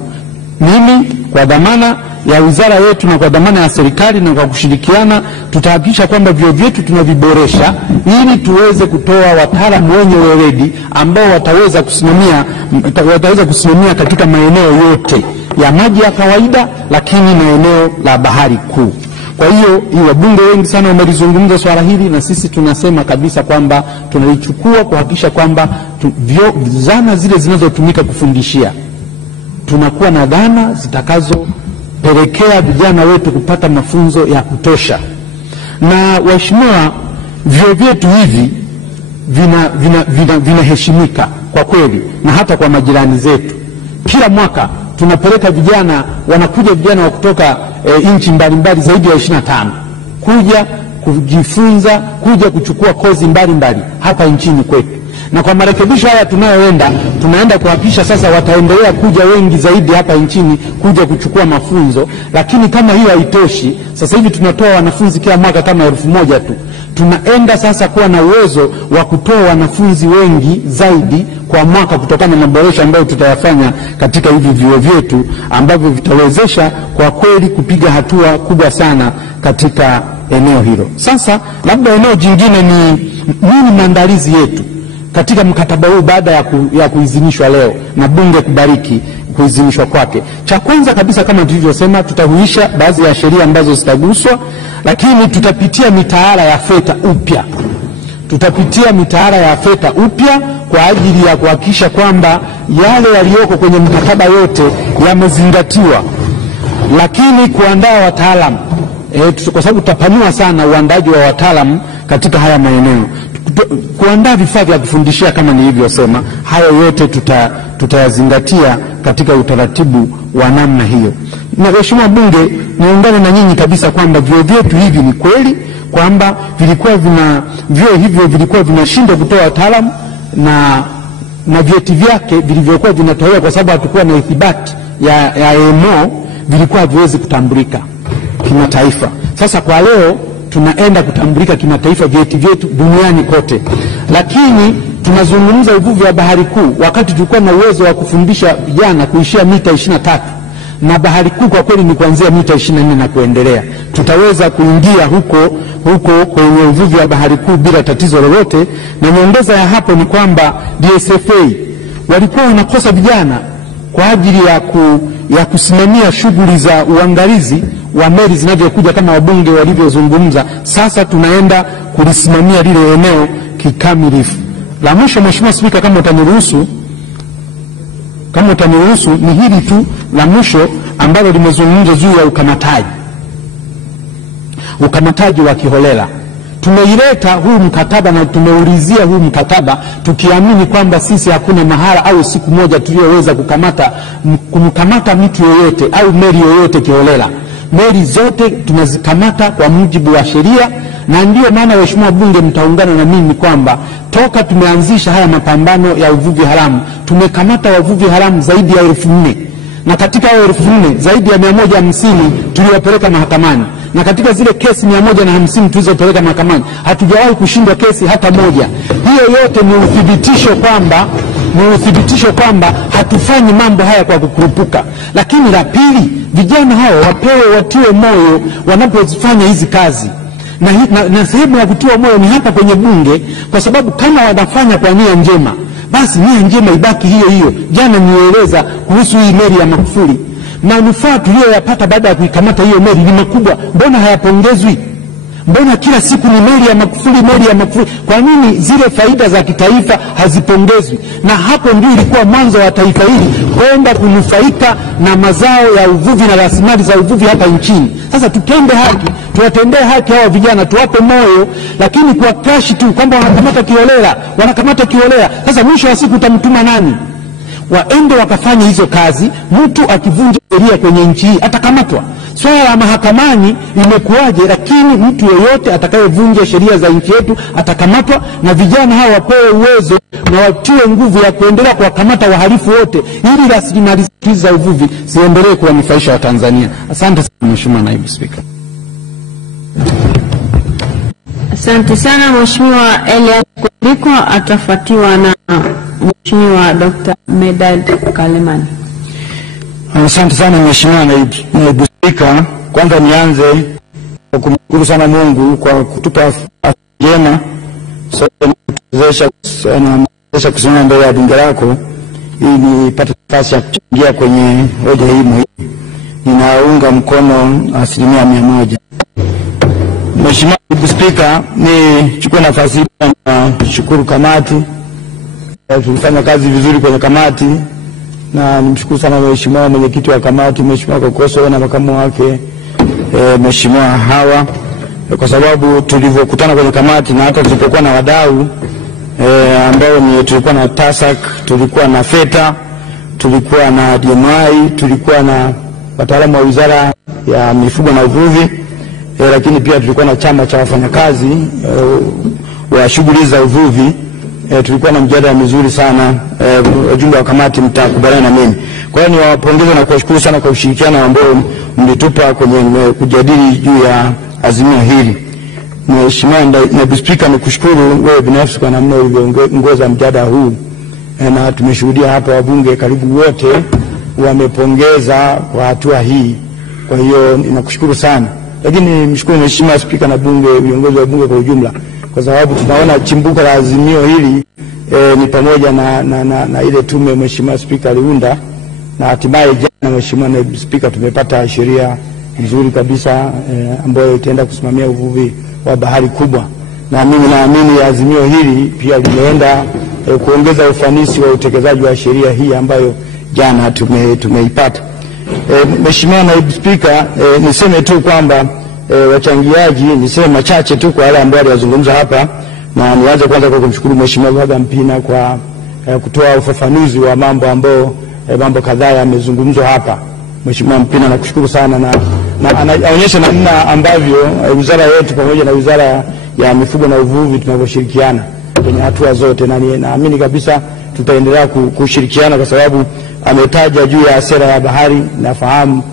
mimi kwa dhamana ya wizara yetu na kwa dhamana ya serikali na kwa kushirikiana, tutahakikisha kwamba vyuo vyetu tunaviboresha ili tuweze kutoa wataalamu wenye weledi ambao wataweza kusimamia katika maeneo yote ya maji ya kawaida, lakini na eneo la bahari kuu. Kwa hiyo wabunge wengi sana wamelizungumza swala hili, na sisi tunasema kabisa kwamba tunalichukua kuhakikisha kwamba zana zile zinazotumika kufundishia, tunakuwa na dhana zitakazopelekea vijana wetu kupata mafunzo ya na waheshimiwa, vyuo vyetu hivi vinaheshimika kwa kweli, na hata kwa majirani zetu. Kila mwaka tunapeleka wanakuja vijana wa kutoka nchi mbalimbali zaidi ya 25 kuja kujifunza, kuja kuchukua kozi mbalimbali hapa nchini kwetu. Na kwa marekebisho haya tunaenda kuhakikisha sasa wataendelea kuja wengi zaidi hapa nchini kuja kuchukua mafunzo. Lakini kama hiyo haitoshi, sasa hivi tunatoa wanafunzi kila mwaka kama 1000 tu. Tunaenda sasa kuwa na uwezo wa kutoa wanafunzi wengi zaidi kwa mwaka kutokana na maboresho ambayo tutayafanya katika hivi vyuo vyetu, ambavyo vitawezesha kwa kweli kupiga hatua kubwa sana katika eneo hilo. Sasa labda eneo jingine ni nini maandalizi yetu katika mkataba huu baada ya kuidhinishwa leo na Bunge kubariki kuidhinishwa kwake. Cha kwanza kabisa, kama tulivyosema, tutahuisha baadhi ya sheria ambazo zitaguswa, lakini tutapitia mitaala ya fedha upya. Kwa ajili ya kuhakikisha kwamba yale yaliyoko kwenye mkataba yote yamezingatiwa, lakini kuandaa wataalamu kwa sababu tutapanua sana uandaji wa wataalamu katika haya maeneo, kuandaa vifaa vya kufundishia kama nilivyosema. Hayo yote tutayazingatia katika utaratibu wa namna hiyo. Na Mheshimiwa Bunge, niungane na nyinyi kabisa kwamba vyuo vyetu hivi ni kweli kwamba vyuo hivyo vilikuwa vinashindwa kutoa wataalamu, na vyeti vyake vilivyokuwa vinatolewa kwa sababu hatukuwa na ithibati ya EMO vilikuwa haviwezi kutambulika kimataifa. Sasa kwa leo tunaenda kutambulika kimataifa vyeti vyetu duniani kote. Lakini tunazungumza uvuvi wa bahari kuu, wakati tulikuwa na uwezo wa kufundisha vijana kuishia mita 23, na bahari kuu kwa kweli ni kuanzia mita 24 na kuendelea. Tutaweza kuingia huko kwenye uvuvi wa bahari kuu bila tatizo lolote. Na nyongeza ya hapo ni kwamba DSFA walikuwa wanakosa vijana kwa ajili ya kusimamia shughuli za uangalizi wa meli zinavyokuja kama wabunge walivyozungumza. Sasa tunaenda kulisimamia lile eneo kikamilifu. La mwisho, Mheshimiwa Spika, kama utaniruhusu ni hili tu la mwisho ambalo limezungumzwa juu ya ukamataji wa kiholela. Tumeileta huu mkataba na tumeulizia huu mkataba tukiamini kwamba sisi hakuna mahala au siku moja tuliyoweza kumkamata mtu yoyote au meli yoyote kiholela. Meli zote tunazikamata kwa mujibu wa sheria, na ndio maana Mheshimiwa Bunge mtaungana na mimi kwamba toka tumeanzisha haya mapambano ya uvuvi haramu tumekamata wavuvi haramu zaidi ya 4000, na katika hao 4000 zaidi ya 150 tuliwapeleka mahakamani, na katika zile kesi 150 tulizopeleka mahakamani hatujawahi kushindwa kesi hata moja. Hiyo yote ni uthibitisho kwamba hatufanyi mambo haya kwa kukurupuka. Lakini la pili, vijana hao watiwe moyo wanapofanya hizi kazi. Na sehemu ya kutiwa moyo ni hapa kwenye Bunge, kwa sababu kama wanafanya kwa nia njema, basi nia njema ibaki hiyo hiyo. Jana nieleza kuhusu hii meli ya Magufuli. Manufaa tuliyoyapata baada ya kuikamata hiyo meli ni makubwa. Mbona hayapongezwi? Mbona kila siku ni meli ya Magufuli, meli ya Magufuli? Kwa nini zile faida za kitaifa hazipongezwi? Na hapo ndio ilikuwa mwanzo wa taifa hili kwenda kunufaika na mazao ya uvuvi na rasilimali za uvuvi hapa nchini. Sasa tutende haki, tuwatendee haki hawa vijana, tuwape moyo, lakini kwa crash tu kwamba wanakamata kiolela. Sasa mwisho wa siku utamtuma nani? Waende wakafanya hizo kazi. Mtu akivunja sheria kwenye nchi hii atakamatwa. Swala la mahakamani limekuaje, lakini mtu yeyote atakayevunja sheria za nchi yetu atakamatwa, na vijana hawa wapewe uwezo na watiwe nguvu ya kuendelea kuwakamata wahalifu wote ili rasilimali za uvuvi ziendelee kuwanufaisha Watanzania. Asante sana Mheshimiwa Naibu Spika. Asante sana Mheshimiwa Elias Kuliko, atafuatiwa na Mheshimiwa Dr. Medad Kalemani. Asante sana Mheshimiwa Naibu Spika. Kwanza nianze kwa kumshukuru sana Mungu kwa kutupa afya njema kuwezesha kusimama mbele ya bunge lako ili nipate nafasi ya kuchangia kwenye hoja hii muhimu. Ninaunga mkono 100%. Mheshimiwa Naibu Spika, nichukue nafasi hii na kushukuru kamati. Tulifanya kazi vizuri kwenye kamati, na nimshukuru sana Mheshimiwa mwenyekiti wa kamati, Mheshimiwa Kokoso na makamu wake Mheshimiwa Hawa, kwa sababu tulivyokutana kwenye kamati na hata tulipokuwa na wadau ambao tulikuwa na TASAC, tulikuwa na FETA, tulikuwa na DMI, tulikuwa na wataalamu wa Wizara ya Mifugo na Uvuvi, lakini pia tulikuwa na chama cha wafanyakazi wa shughuli za uvuvi. Tulikuwa na mjadala mzuri sana. Wajumbe wa kamati mtakubaliana na mimi. Kwa hiyo niwapongeze na kuwashukuru sana kwa ushirikiano ambao mlitupa kwenye kujadili juu ya azimio hili. Mheshimiwa Naibu Spika, nikushukuru wewe binafsi kwa namna ulivyoongoza mjadala huu, na tumeshuhudia hapa wabunge karibu wote wamepongeza kwa hatua hii. Kwa hiyo ninakushukuru sana. Lakini nimshukuru Mheshimiwa Spika na bunge, viongozi wa bunge kwa ujumla, kwa sababu tunaona chimbuko la azimio hili ni pamoja na ile tume Mheshimiwa Spika aliunda, na hatimaye jana Mheshimiwa Naibu Spika tumepata sheria nzuri kabisa ambayo itaenda kusimamia uvuvi wa bahari kubwa, na mimi naamini azimio hili pia limeenda kuongeza ufanisi wa utekelezaji wa sheria hii ambayo jana tumeipata. Mheshimiwa Naibu Spika, niseme tu kwamba wachangiaji, niseme machache tu kwa wale ambao walizungumza hapa, na nianze kwanza kwa kumshukuru Mheshimiwa Baba Mpina kwa kutoa ufafanuzi wa mambo kadhaa yamezungumzwa hapa. Mheshimiwa Mpina nakushukuru sana, na anaonyesha namna ambavyo wizara yetu pamoja na Wizara ya Mifugo na Uvuvi tunavyoshirikiana kwenye hatua zote, na naamini kabisa tutaendelea kushirikiana kwa sababu ametaja juu ya sera ya bahari. Nafahamu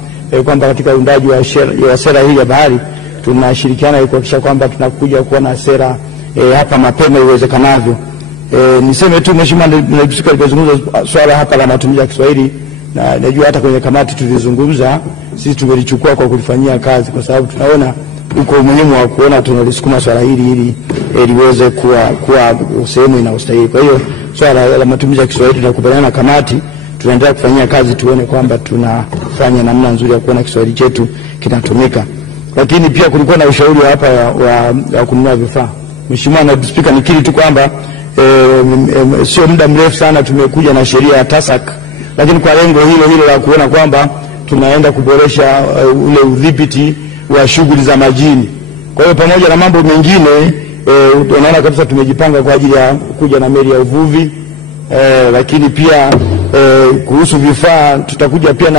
kwamba katika uundaji wa sera hii ya bahari tunashirikiana kuhakikisha kwamba tunakuja kuwa na sera hapa mapema iwezekanavyo. Niseme tu Mheshimiwa Naibu Spika, alizungumza swala hapa la matumizi ya Kiswahili, na najua hata kwenye kamati tulizungumza, sisi tumelichukua kwa kulifanyia kazi, kwa sababu tunaona uko umuhimu wa kuona tunalisukuma swala hili ili liweze kuwa sehemu inayostahili. Kwa hiyo swala la matumizi ya Kiswahili tunakubaliana na kamati, tunaendelea kufanyia kazi tuone kwamba tunafanya namna nzuri ya kuona Kiswahili chetu kinatumika. Lakini pia kulikuwa na ushauri hapa wa kununua vifaa. Mheshimiwa Naibu Spika, nikiri tu kwamba sio muda mrefu sana tumekuja na sheria ya TASAC, lakini kwa lengo hilo la kuona kwamba tunaenda kuboresha ule udhibiti wa shughuli za majini. Kwa hiyo pamoja na mambo mengine unaona kabisa tumejipanga kwa ajili ya kuja na meli ya uvuvi, lakini pia kuhusu vifaa tutakuja pia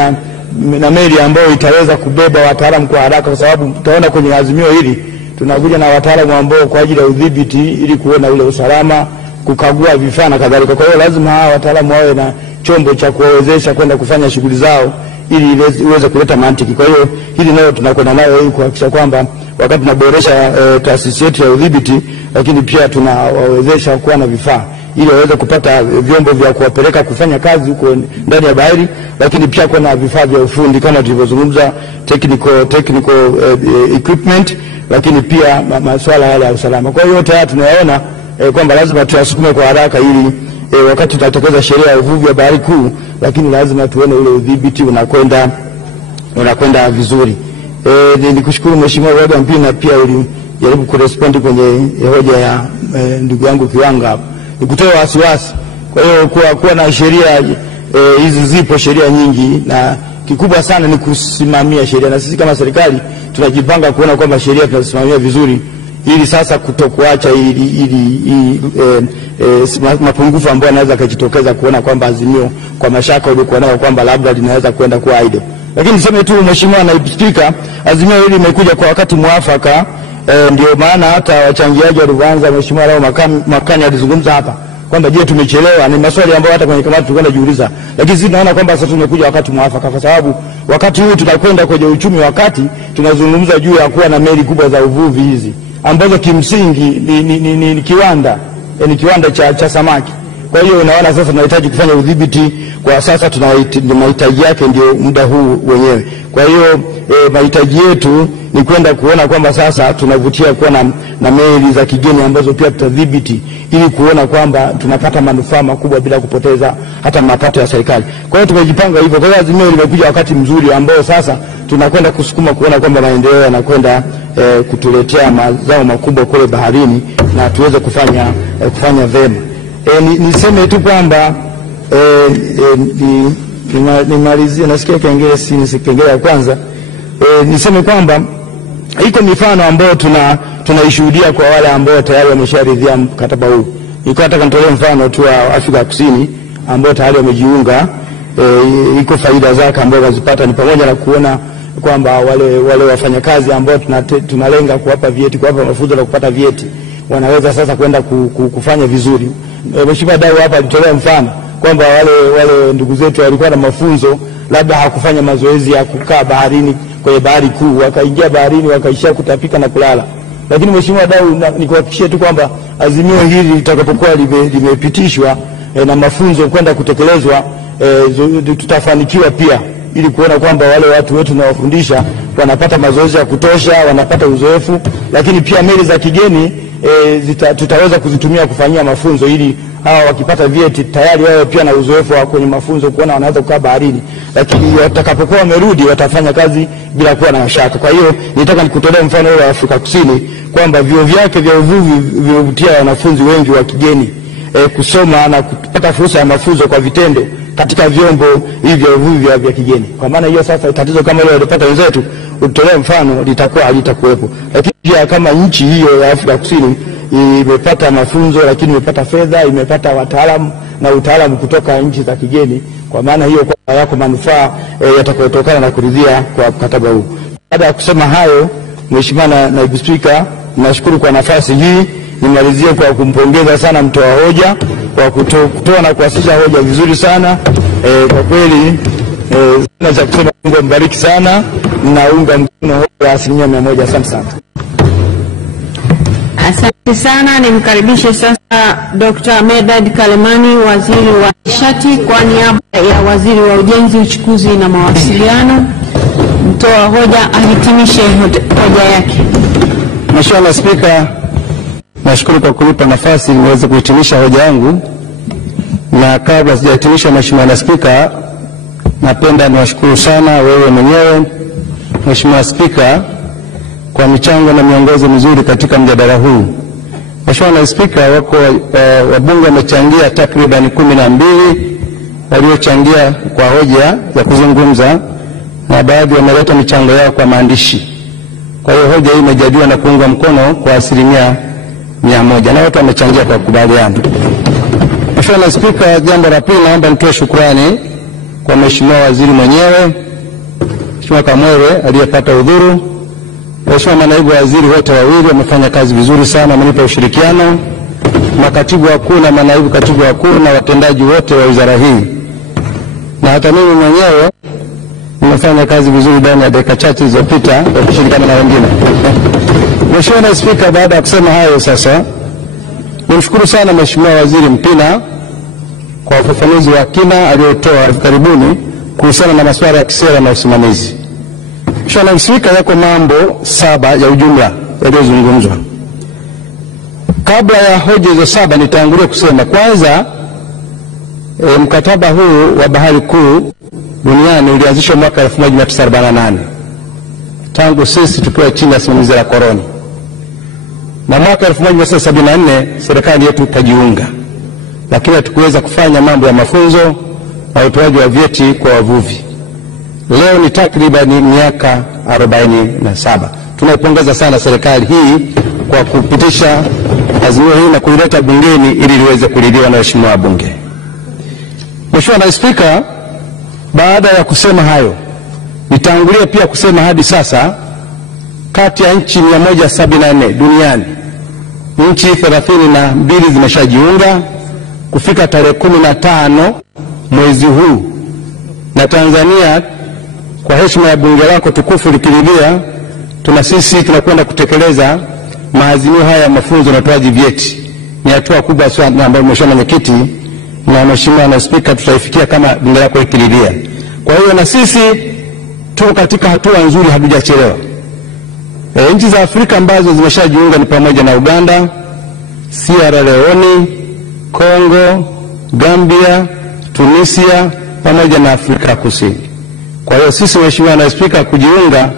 na meli ambayo itaweza kubeba wataalamu kwa haraka, kwa sababu tutaona kwenye azimio hili tunakuja na wataalamu ambao kwa ajili ya udhibiti ili kuona ule usalama, kukagua vifaa na kadhalika. Kwa hiyo lazima hawa wataalamu wawe na chombo cha kuwezesha kwenda kufanya shughuli zao ili iweze kuleta mantiki. Kwa hiyo hili nalo tunakwenda nayo ili kuhakikisha kwamba wakati tunaboresha taasisi yetu ya udhibiti, lakini pia tunawawezesha kuwa na vifaa ili waweze kupata vyombo vya kuwapeleka kufanya kazi huko ndani ya bahari, lakini pia kuwa na vifaa vya ufundi kama tulivyozungumza, technical equipment, lakini pia masuala yale ya usalama. Kwa hiyo yote haya tunayaona kwamba lazima tuyasukume kwa haraka ili wakati tutatekeleza sheria ya uvuvi wa bahari kuu, lakini lazima tuone ule udhibiti unakwenda vizuri. Nikushukuru Mheshimiwa Wada Mpina, pia ulijaribu kurespond kwenye hoja ya ndugu yangu Kiwanga hapa. Nikutoa wasiwasi. Kwa hiyo kuwa na sheria hizi, zipo sheria nyingi na kikubwa sana ni kusimamia sheria, na sisi kama serikali tunajipanga kuona kwamba sheria tunasimamia vizuri ili sasa kutokuacha mapungufu ambayo yanaweza kujitokeza, kuona kwamba azimio kwa mashaka ulikuwa nayo kwamba labda linaweza kwenda kuwa idle. Lakini niseme tu Mheshimiwa Naibu Spika, azimio hili limekuja kwa wakati mwafaka. Ndio maana hata wachangiaji walianza, Mheshimiwa Leo Makani alizungumza hapa kwamba je, tumechelewa? Ni maswali ambayo hata kwenye kamati tulikwenda jiuliza, lakini sisi tunaona kwamba sasa tumekuja wakati mwafaka, kwa sababu wakati huu tunakwenda kwenye uchumi, wakati tunazungumza juu ya kuwa na meli kubwa za uvuvi hizi ambazo kimsingi ni kiwanda, ni kiwanda cha samaki. Kwa hiyo unaona sasa tunahitaji kufanya udhibiti kwa sasa, mahitaji yake ndio muda huu wenyewe. Kwa hiyo mahitaji yetu ni kwenda kuona kwamba sasa tunavutia kuwa na meli za kigeni ambazo pia tutadhibiti ili kuona kwamba tunapata manufaa makubwa bila kupoteza hata mapato ya serikali. Kwa hiyo tumejipanga hivyo. Kwa hiyo azimio limekuja wakati mzuri ambao sasa tunakwenda kusukuma kuona kwamba maendeleo yanakwenda kutuletea mazao makubwa kule baharini na tuweze kufanya vema. Niseme tu kwamba nimalizie, nasikia kengele, si kengele ya kwanza. Niseme kwamba iko mifano ambayo tunaishuhudia kwa wale ambao tayari wamesharidhia mkataba huu. Niko nataka nitolee mfano tu wa Afrika Kusini ambao tayari wamejiunga. Iko faida zake ambazo wazipata, ni pamoja na kuona kwamba wale wafanyakazi ambao tunalenga kuwapa vyeti, kuwapa mafunzo na kupata vyeti, wanaweza sasa kwenda kufanya vizuri. Mheshimiwa Dau hapa alitolea mfano kwamba wale ndugu zetu walikuwa na mafunzo, labda hakufanya mazoezi ya kukaa baharini kwenye bahari kuu, wakaingia baharini wakaishia kutapika na kulala. Lakini Mheshimiwa Dau, nikuhakikishie tu kwamba azimio hili litakapokuwa limepitishwa na mafunzo kwenda kutekelezwa, tutafanikiwa pia ili kuona kwamba wale watu wetu tunawafundisha wanapata mazoezi ya kutosha, wanapata uzoefu, lakini pia meli za kigeni tutaweza kuzitumia kufanyia mafunzo ili hawa wakipata vyeti tayari wao pia na uzoefu wa kwenye mafunzo, kuona wanaweza kukaa baharini, lakini watakapokuwa wamerudi watafanya kazi bila kuwa na mashaka. Kwa hiyo nitaka nikutolee mfano wa Afrika Kusini kwamba vyuo vyake vya uvuvi vimevutia wanafunzi wengi wa kigeni kusoma na kupata fursa ya mafunzo kwa vitendo katika vyombo hivi vya uvuvi vya kigeni. Kwa maana hiyo sasa tatizo kama ile walipata wenzetu, utolea mfano, litakuwa halitakuwepo. Lakini pia kama nchi hiyo ya Afrika Kusini imepata mafunzo, lakini imepata fedha, imepata wataalamu na utaalamu kutoka nchi za kigeni, kwa maana hiyo kwa yako manufaa yatakayotokana na kuridhia kwa mkataba huu. Baada ya kusema hayo, Mheshimiwa Naibu Spika, nashukuru kwa nafasi hii. Nimalizie kwa kumpongeza sana mtoa hoja kwa kutoa na kuwasilisha hoja vizuri sana. Kwa kweli sina cha kusema, Mungu mbariki sana, naunga mkono hoja 100%. Asante sana. Asante sana. Nimkaribishe sasa Dr. Medad Kalemani, Waziri wa Nishati, kwa niaba ya Waziri wa Ujenzi, Uchukuzi na Mawasiliano. Mtoa hoja ahitimishe hoja yake. Mheshimiwa Spika, nashukuru kwa kunipa nafasi niweze kuhitimisha hoja yangu. Na kabla sijahitimisha, Mheshimiwa Spika, napenda niwashukuru sana wewe mwenyewe Mheshimiwa Spika kwa michango na miongozo mizuri katika mjadala huu. Mheshimiwa Spika, wako wabunge wamechangia takriban 12 waliochangia kwa hoja ya kuzungumza, na baadhi wameleta michango yao kwa maandishi. Kwa hiyo hoja hii imejadiliwa na kuungwa mkono kwa 100%, na watu wamechangia kwa kukubaliana. Mheshimiwa Spika, jambo la pili, naomba nitoe shukrani kwa Mheshimiwa Waziri mwenyewe, Mheshimiwa Kamwewe aliyepata udhuru. Mheshimiwa manaibu waziri wote wawili wamefanya kazi vizuri sana, wamenipa ushirikiano, makatibu wakuu na manaibu katibu wakuu na watendaji wote wa wizara hii. Na hata mimi mwenyewe tumefanya kazi vizuri ndani ya dakika chache zilizopita kwa kushirikiana na wengine. Mheshimiwa Naibu Spika, baada ya kusema hayo sasa, nimshukuru sana Mheshimiwa Waziri Mpina kwa ufafanuzi wa kina aliotoa hivi karibuni kuhusiana na masuala ya kisera na usimamizi. Mheshimiwa Naibu Spika, yako mambo 7 ya ujumla yaliyozungumzwa. Kabla ya hoja hizo 7 nitangulia kusema kwanza, mkataba huu wa bahari kuu duniani ulianzishwa mwaka 1948 tangu sisi tukiwa chini ya simamizi la koloni, na mwaka 1974 serikali yetu ikajiunga, lakini hatukuweza kufanya mambo ya mafunzo na utoaji wa vyeti kwa wavuvi. Leo ni takriban miaka 47. Tunaipongeza sana serikali hii kwa kupitisha azimio hili na kulileta bungeni ili liweze kuridhiwa na waheshimiwa wabunge. Mheshimiwa Naibu Spika, baada ya kusema hayo, nitangulia pia kusema hadi sasa kati ya nchi 174 duniani, nchi 32 zimeshajiunga kufika tarehe 15 mwezi huu, na Tanzania kwa heshima ya bunge lako tukufu likiridhia, sisi tunakwenda kutekeleza maazimio haya ya mafunzo na utoaji vyeti. Ni hatua kubwa sana ambayo Mheshimiwa Mwenyekiti na Mheshimiwa Naibu Spika tutaifikia kama bunge lako likiridhia. Kwa hiyo na sisi tuko katika hatua nzuri, hatujachelewa. Nchi za Afrika ambazo zimeshajiunga ni pamoja na Uganda, Sierra Leone, Kongo, Gambia, Tunisia pamoja na Afrika Kusini. Kwa hiyo sisi Mheshimiwa Naibu Spika, kujiunga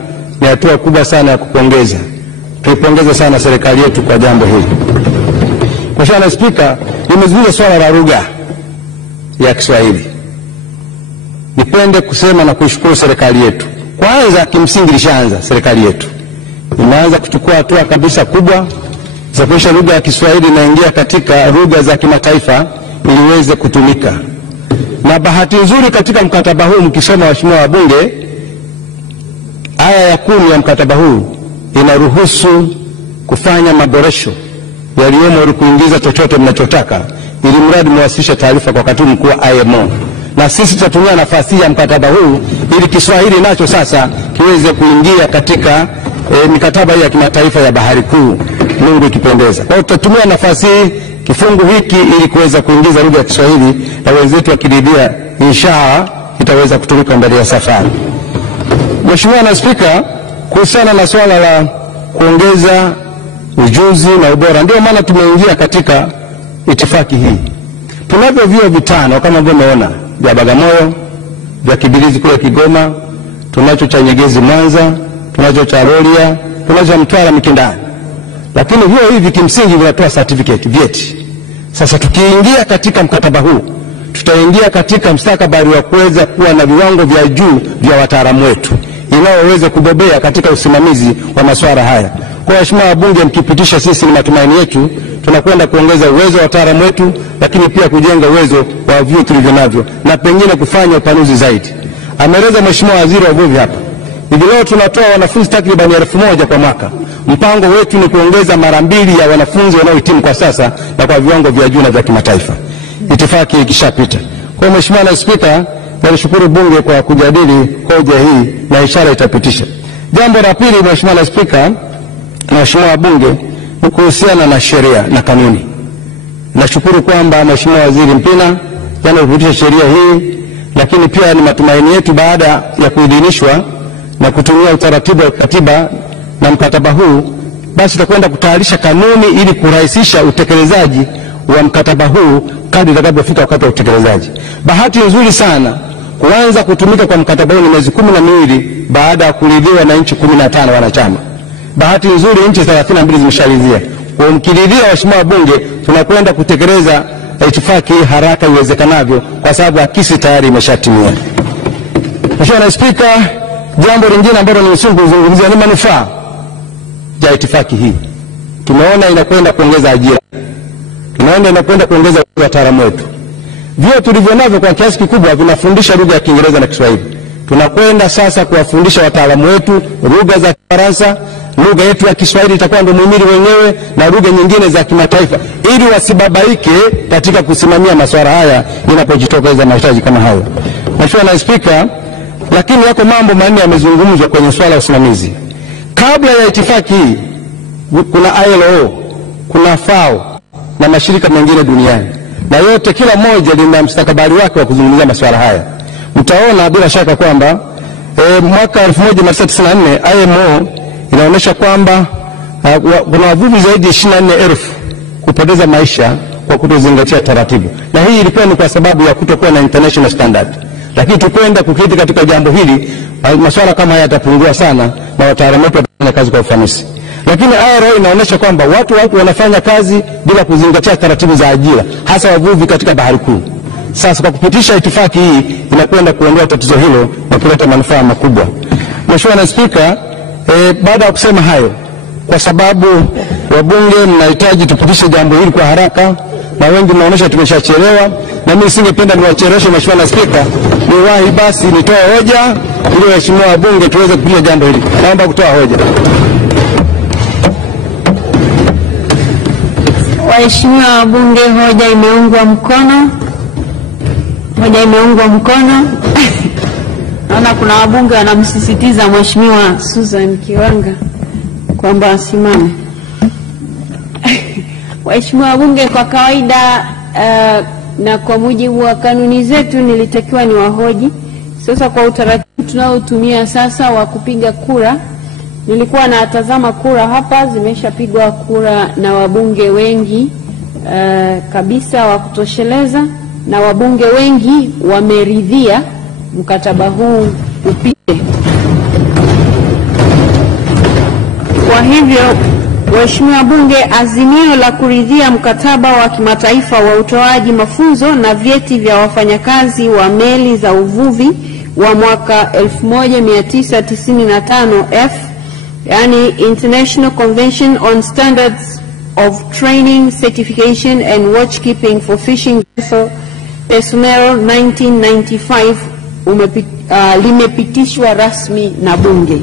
ni hatua kubwa sana ya kupongeza. Tuipongeza sana serikali yetu kwa jambo hili. Mheshimiwa Naibu Spika, nimezungumza swala la lugha ya Kiswahili. Nipende kusema na kuishukuru serikali yetu. Kwanza kimsingi lishaanza, serikali yetu imeanza kuchukua hatua kabisa kubwa za kuhakikisha lugha ya Kiswahili inaingia katika lugha za kimataifa ili iweze kutumika. Na bahati nzuri katika mkataba huu, mkisoma waheshimiwa wabunge, aya ya 10 ya mkataba huu inaruhusu kufanya maboresho yaliyomo ili kuingiza chochote mnachotaka, ili mradi mwasilishe taarifa kwa katibu mkuu wa IMO. Na sisi tutatumia nafasi ya mkataba huu ili Kiswahili nacho sasa kiweze kuingia katika mikataba ya kimataifa ya bahari kuu, Mungu ikipendeza. Kwa hiyo tutatumia nafasi kifungu hiki ili kuweza kuingiza lugha ya Kiswahili, na wenzetu wakiridhia inshallah itaweza kutumika mbele ya safari. Mheshimiwa Naibu Spika, kuhusiana na swala la kuongeza ujuzi na ubora, ndio maana tumeingia katika itifaki hii. Tunavyo vyuo 5 kama ambavyo umeona, vya Bagamoyo, vya Kibirizi kule Kigoma, tunacho cha Nyegezi Mwanza, tunacho cha Rorya, tunacho Mtwara Mikindani. Lakini vyuo hivi kimsingi vinatoa certificate, vyeti. Sasa tukiingia katika mkataba huu, tutaingia katika mstakabali wa kuweza kuwa na viwango vya juu vya wataalamu wetu inaoweza kubobea katika usimamizi wa masuala haya. Kwa waheshimiwa wabunge, mkipitisha, sisi ni matumaini yetu tunakwenda kuongeza uwezo wa wataalamu wetu, lakini pia kujenga uwezo wa vyuo tulivyo navyo na pengine kufanya upanuzi zaidi. Ameeleza Mheshimiwa Waziri wa Uvuvi hapa, hivi leo tunatoa wanafunzi takriban 1000 kwa mwaka. Mpango wetu ni kuongeza mara 2 ya wanafunzi wanaohitimu kwa sasa na kwa viwango vya juu na vya kimataifa. Itifaki ikishapita. Kwa Mheshimiwa Naibu Spika, nashukuru bunge kwa kujadili hoja hii na ishara itapitisha. Jambo la pili, Mheshimiwa Naibu Spika na waheshimiwa wabunge, ni kuhusiana na sheria na kanuni. Nashukuru kwamba Mheshimiwa Waziri Mpina jana alipitisha sheria hii, lakini pia ni matumaini yetu baada ya kuidhinishwa na kutumia utaratibu wa katiba na mkataba huu, basi tutakwenda kutayarisha kanuni ili kurahisisha utekelezaji wa mkataba huu kadri itakapofika wakati wa utekelezaji. Bahati nzuri sana kuanza kutumika kwa mkataba huu ni miezi 12 baada ya kuridhiwa na nchi 15 wanachama. Bahati nzuri nchi 32 zimesharidhia. Kwa mkiridhia waheshimiwa wabunge, tunakwenda kutekeleza itifaki haraka iwezekanavyo kwa sababu akisi tayari imeshatimia. Mheshimiwa Naibu Spika, jambo lingine ambalo nimezungumzia ni manufaa ya itifaki hii. Tunaona inakwenda kuongeza ajira. Tunaona inakwenda kuongeza wataalamu wetu. Vyuo tulivyo navyo kwa kiasi kikubwa vinafundisha lugha ya Kiingereza na Kiswahili. Tunakwenda sasa kuwafundisha wataalamu wetu lugha za Kifaransa. Lugha yetu ya Kiswahili itakuwa ndio muhimili wenyewe na lugha nyingine za kimataifa, ili wasibabaike katika kusimamia masuala haya inapojitokeza mahitaji kama hayo. Mheshimiwa Naibu Spika, lakini yako mambo manne yamezungumzwa kwenye swala la usimamizi. Kabla ya itifaki hii kuna ILO, kuna FAO na mashirika mengine duniani, na yote kila moja lina mstakabali wake wa kuzungumzia masuala haya. Mtaona bila shaka kwamba mwaka 1994 IMO inaonyesha kwamba kuna wavuvi zaidi ya 24,000 kupoteza maisha kwa kutozingatia taratibu, na hii ilikuwa ni kwa sababu ya kutokuwa na international standard. Lakini tukwenda kuketi katika jambo hili, masuala kama haya yatapungua sana na wataalamu wetu watafanya kazi kwa ufanisi. Lakini IRO inaonyesha kwamba watu wanafanya kazi bila kuzingatia taratibu za ajira, hasa wavuvi katika bahari kuu. Sasa kwa kupitisha itifaki hii inakwenda kuondoa tatizo hilo na kuleta manufaa makubwa. Mheshimiwa Spika, baada ya kusema hayo, kwa sababu wabunge mnahitaji tupitishe jambo hili kwa haraka na wengi mnaonyesha tumeshachelewa, na mimi singependa niwacheleweshe. Mheshimiwa Spika, niwahi basi nitoe hoja ili waheshimiwa wabunge tuweze kupitisha jambo hili. Naomba kutoa hoja. Waheshimiwa wabunge, hoja imeungwa mkono. Hoja imeungwa mkono. Naona kuna wabunge wanamsisitiza Mheshimiwa Susan Kiwanga kwamba asimame. Waheshimiwa wabunge, kwa kawaida na kwa mujibu wa kanuni zetu nilitakiwa ni wahoji. Sasa kwa utaratibu tunaotumia sasa wa kupiga kura, nilikuwa natazama kura hapa, zimeshapigwa kura na wabunge wengi kabisa wa kutosheleza, na wabunge wengi wameridhia mkataba huu upite. Kwa hivyo, Waheshimiwa Bunge, azimio la kuridhia mkataba wa kimataifa wa utoaji mafunzo na vyeti vya wafanyakazi wa meli za uvuvi wa mwaka 1995 yani International Convention on Standards of Training, Certification and Watchkeeping for Fishing Vessel Personnel 1995 limepitishwa rasmi na Bunge.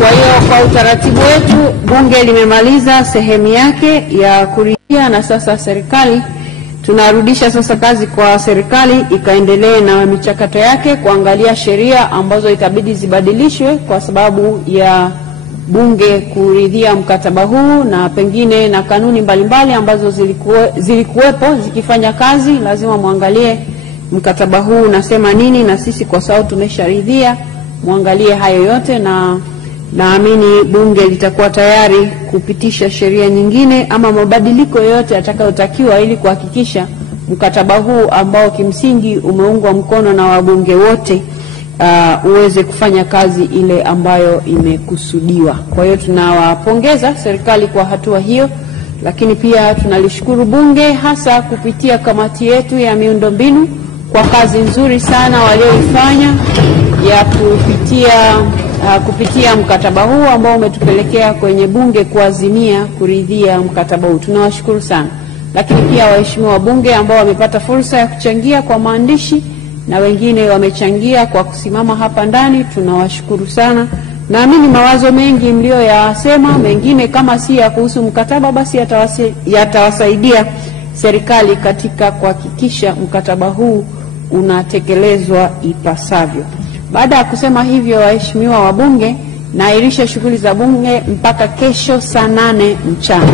Kwa hiyo kwa utaratibu wetu Bunge limemaliza sehemu yake ya kuridhia, na sasa serikali tunarudisha sasa kazi kwa serikali ikaendelee na michakato yake kuangalia sheria ambazo itabidi zibadilishwe kwa sababu ya Bunge kuridhia mkataba huu, na pengine na kanuni mbalimbali ambazo zilikuwepo zikifanya kazi. Lazima muangalie mkataba huu unasema nini, na sisi kwa sababu tumesharidhia muangalie hayo yote, na naamini Bunge litakuwa tayari kupitisha sheria nyingine ama mabadiliko yote yatakayotakiwa ili kuhakikisha mkataba huu ambao kimsingi umeungwa mkono na wabunge wote uweze kufanya kazi ile ambayo imekusudiwa. Kwa hiyo tunawapongeza serikali kwa hatua hiyo, lakini pia tunalishukuru Bunge hasa kupitia kamati yetu ya miundombinu kwa kazi nzuri sana walioifanya ya kupitia mkataba huu ambao umetupelekea kwenye Bunge kuazimia kuridhia mkataba huu. Tunawashukuru sana. Lakini pia waheshimiwa wabunge ambao wamepata fursa ya kuchangia kwa maandishi na wengine wamechangia kwa kusimama hapa ndani, tunawashukuru sana. Naamini mawazo mengi mlioyasema, mengine kama si ya kuhusu mkataba basi yatawasaidia serikali katika kuhakikisha mkataba huu unatekelezwa ipasavyo. Baada ya kusema hivyo, waheshimiwa wabunge, naahirisha shughuli za Bunge mpaka kesho saa 8 mchana.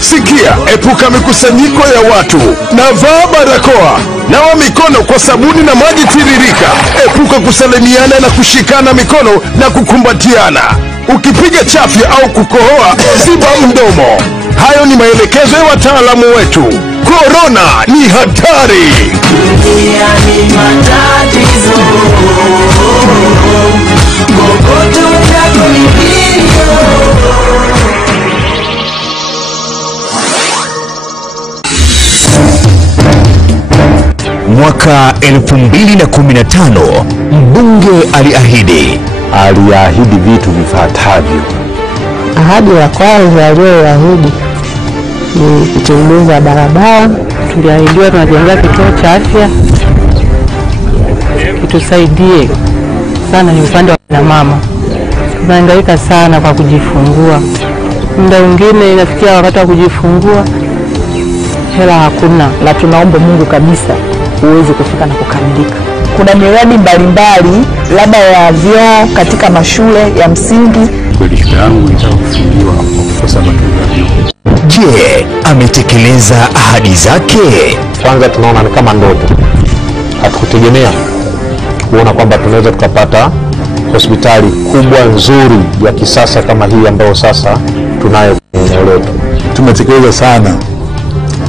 Sikia, epuka mikusanyiko ya watu na vaa barakoa. Nawa mikono kwa sabuni na maji tiririka. Epuka kusalimiana na kushikana mikono na kukumbatiana. Ukipiga chafya au kukohoa, ziba mdomo. Hayo ni maelekezo ya wataalamu wetu. Corona ni hatari. Dunia ni matatizo. Kokoto yako ni vilio. Mwaka 2015 mbunge aliahidi vitu vifuatavyo. Ahadi ya kwanza aliyoahidi ni kutengeneza barabara. Tuliahidiwa tunajenga kituo cha afya. Kitusaidie sana ni upande wa mama. Tunahangaika sana kwa kujifungua. Muda mwingine inafikia wakati wa kujifungua hela hakuna, na tunaomba Mungu kabisa uweze kufika na kukamilika. Kuna miradi mbalimbali labda ya vyoo katika mashule ya msingi. Kweli shule yangu ilitaka kufungiwa kwa kukosa matunzo ya vyoo. Je, ametekeleza ahadi zake? Kwanza tunaona ni kama ndoto. Hatukutegemea kuona kwamba tunaweza tukapata hospitali kubwa nzuri ya kisasa kama hii ambayo sasa tunayo kwenye eneo letu. Tumetekeleza sana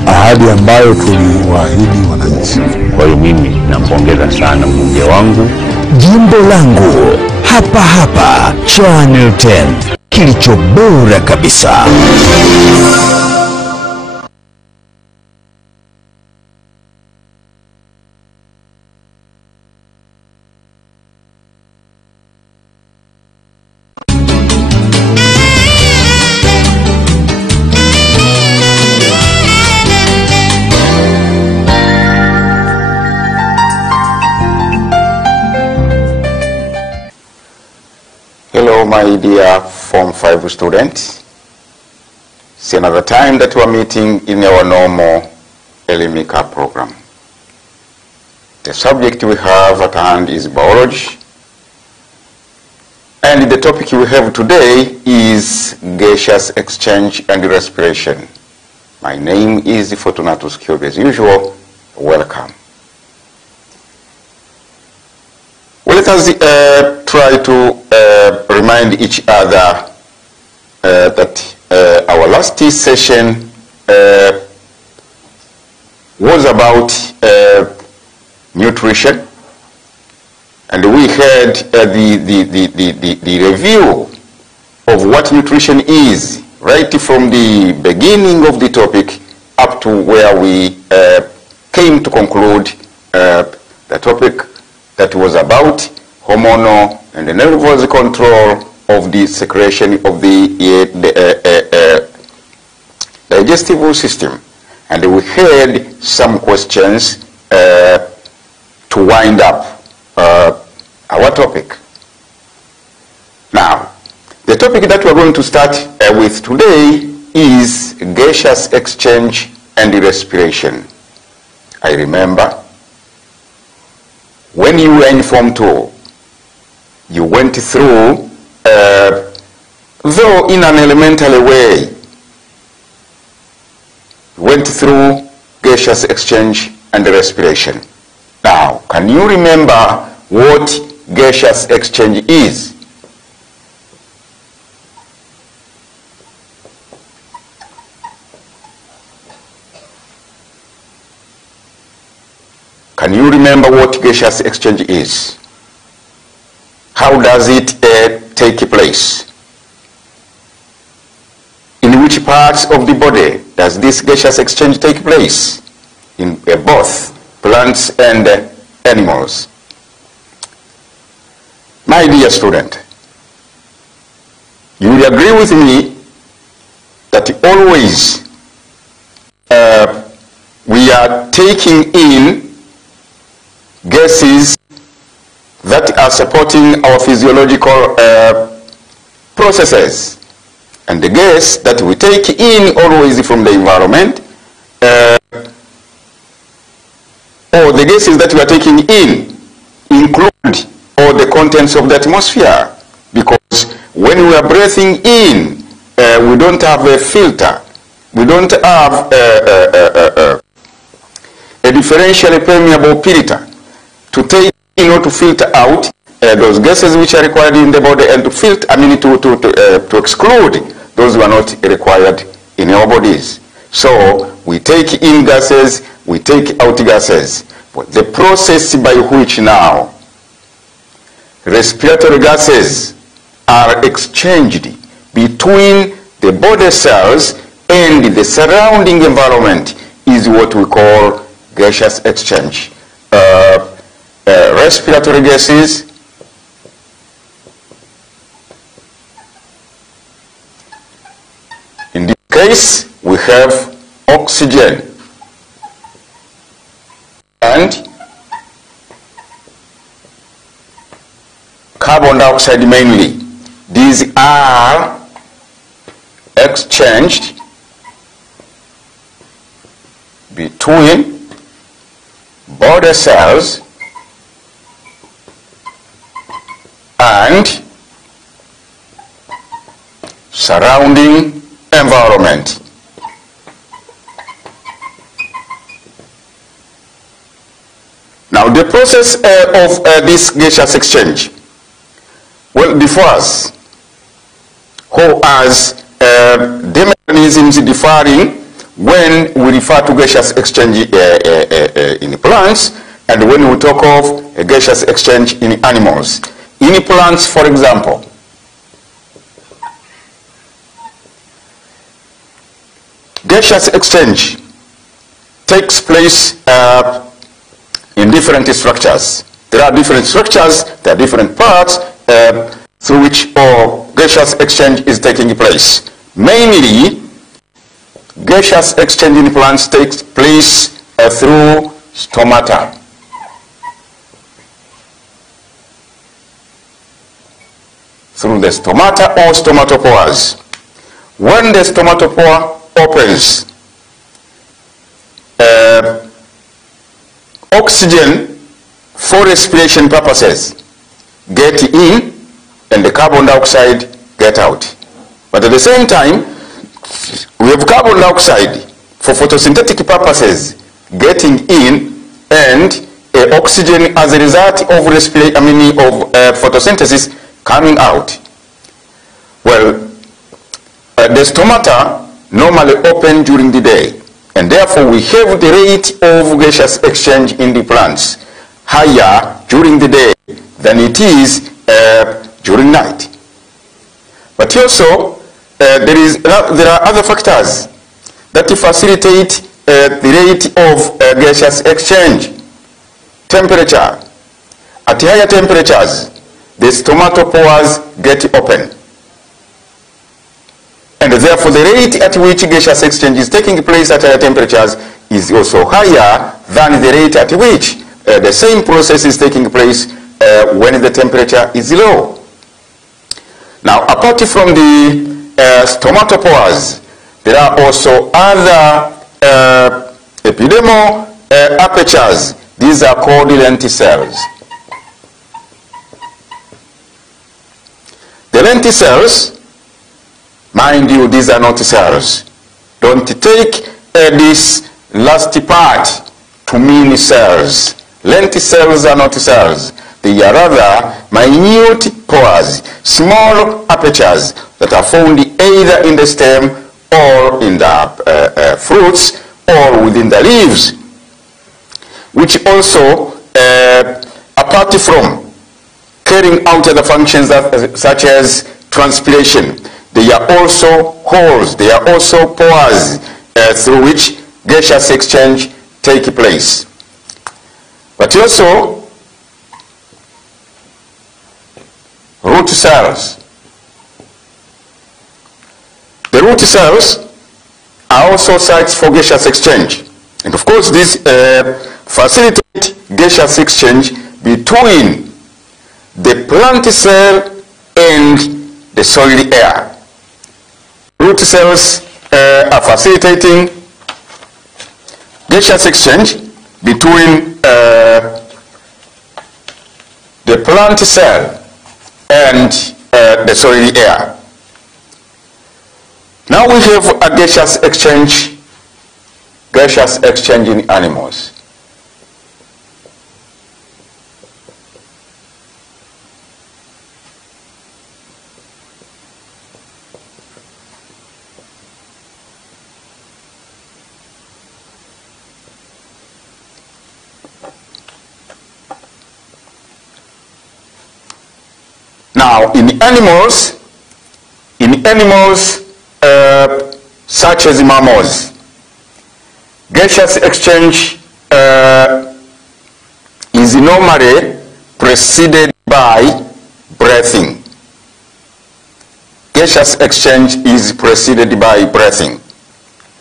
ahadi ambayo tuliwaahidi wananchi. Kwa hiyo mimi nampongeza sana mbunge wangu. Jimbo langu hapa hapa Channel 10, kilicho bora kabisa. Hello, my dear Form 5 students. It's another time that we are meeting in our normal Elimika program. The subject we have at hand is biology. And the topic we have today is gaseous exchange and respiration. My name is Fortunatus Kyobe. As usual, welcome. Well, let us try to remind each other that our last session was about nutrition, and we had the review of what nutrition is, right from the beginning of the topic up to where we came to conclude the topic that was about hormonal and the nervous control of the secretion of the digestive system. And we had some questions to wind up our topic. Now, the topic that we're going to start with today is gaseous exchange and respiration. I remember when you were in Form 2, you went through, though in an elementary way, went through gaseous exchange and respiration. Now, can you remember what gaseous exchange is? Can you remember what gaseous exchange is? How does it take place? In which parts of the body does this gaseous exchange take place? In both plants and animals. My dear student, you will agree with me that always we are taking in gases that are supporting our physiological processes. And the gas that we take in always from the environment, or the gases that we are taking in include all the contents of the atmosphere, because when we are breathing in, we don't have a filter. We don't have a differentially permeable filter to take in or to filter out those gases which are required in the body, and to filter, to exclude those who are not required in our bodies. So we take in gases, we take out gases. But the process by which now respiratory gases are exchanged between the body cells and the surrounding environment is what we call gaseous exchange. Respiratory gases in this case we have oxygen and carbon dioxide mainly. These are exchanged between body cells and surrounding environment. Now the process of this gaseous exchange, well, differs, who has the mechanisms differing when we refer to gaseous exchange in plants and when we talk of a gaseous exchange in animals. In plants, for example, gaseous exchange takes place in different structures. There are different structures, there are different parts through which gaseous exchange is taking place. Mainly, gaseous exchange in plants takes place through stomata. Through the stomata or stomatopores. When the stomatopore opens, oxygen for respiration purposes get in and the carbon dioxide get out. But at the same time, we have carbon dioxide for photosynthetic purposes getting in and oxygen as a result of photosynthesis coming out. Well, the stomata normally open during the day, and therefore we have the rate of gaseous exchange in the plants higher during the day than it is during night. But also there are other factors that facilitate the rate of gaseous exchange. Temperature. At higher temperatures, the stomatopores get open, and therefore the rate at which gaseous exchange is taking place at higher temperatures is also higher than the rate at which the same process is taking place when the temperature is low. Now, apart from the stomatopores, there are also other epidermal apertures. These are called lenticels. The lenticels, mind you, these are not cells. Don't take this last part to mean cells. Lenticels are not cells. They are rather minute pores, small apertures that are found either in the stem or in the fruits or within the leaves, which also, apart from carrying out other functions such as transpiration, they are also holes, they are also pores through which gaseous exchange take place. But also root cells. The root cells are also sites for gaseous exchange. And of course, these facilitate gaseous exchange between the plant cell and the soil air. Root cells are facilitating gaseous exchange between the plant cell and the soil air. Now we have a gaseous exchange in animals. Now, in animals such as mammals, gaseous exchange is normally preceded by breathing. Gaseous exchange is preceded by breathing.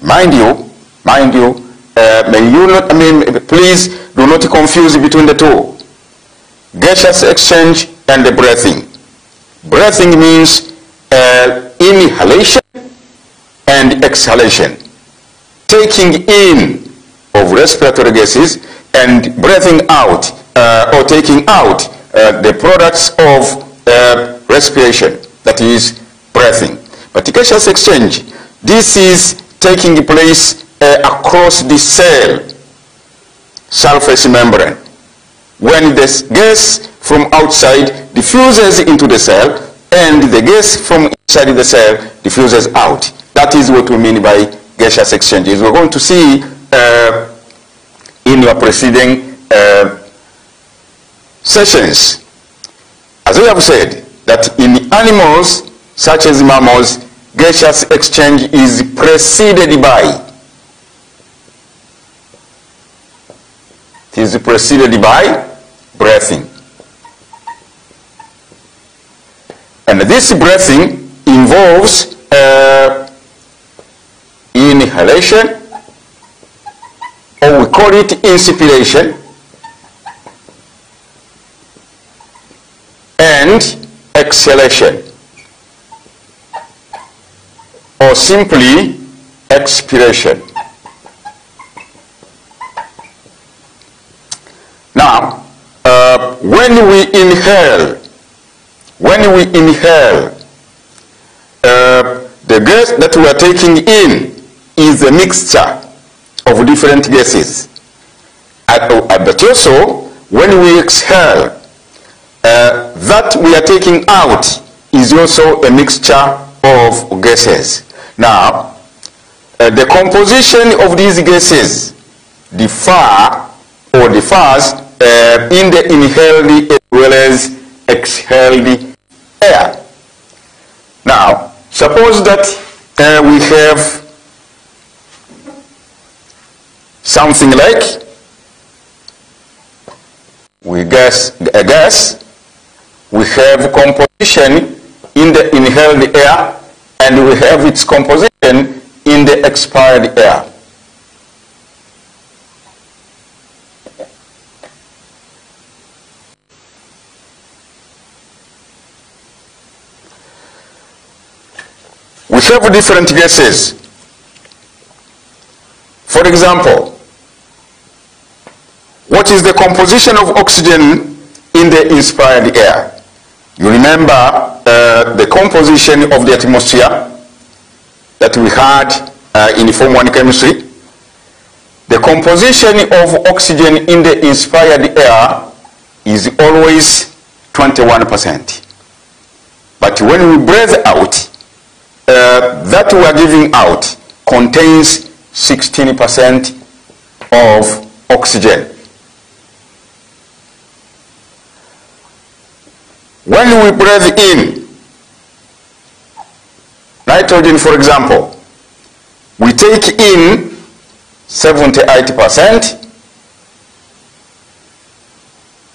Mind you, please do not confuse between the two. Gaseous exchange and the breathing. Breathing means inhalation and exhalation, taking in of respiratory gases and breathing out or taking out the products of respiration, that is breathing. But gaseous exchange, this is taking place across the cell surface membrane. When this gas from outside diffuses into the cell and the gas from inside the cell diffuses out. That is what we mean by gaseous exchanges. We're going to see in your preceding sessions. As we have said, that in animals such as mammals, gaseous exchange is preceded by. It is preceded by breathing. And this breathing involves inhalation, or we call it inspiration, and exhalation, or simply expiration. Now, when we inhale, the gas that we are taking in is a mixture of different gases. But also, when we exhale, that we are taking out is also a mixture of gases. Now, the composition of these gases differs in the inhaled as well as exhaled air. Now, suppose that we have something like a gas, we have composition in the inhaled air and we have its composition in the expired air. We have different gases. For example, what is the composition of oxygen in the inspired air? You remember the composition of the atmosphere that we had in Form 1 chemistry. The composition of oxygen in the inspired air is always 21%. But when we breathe out, that we are giving out contains 16% of oxygen. When we breathe in nitrogen, for example, we take in 78%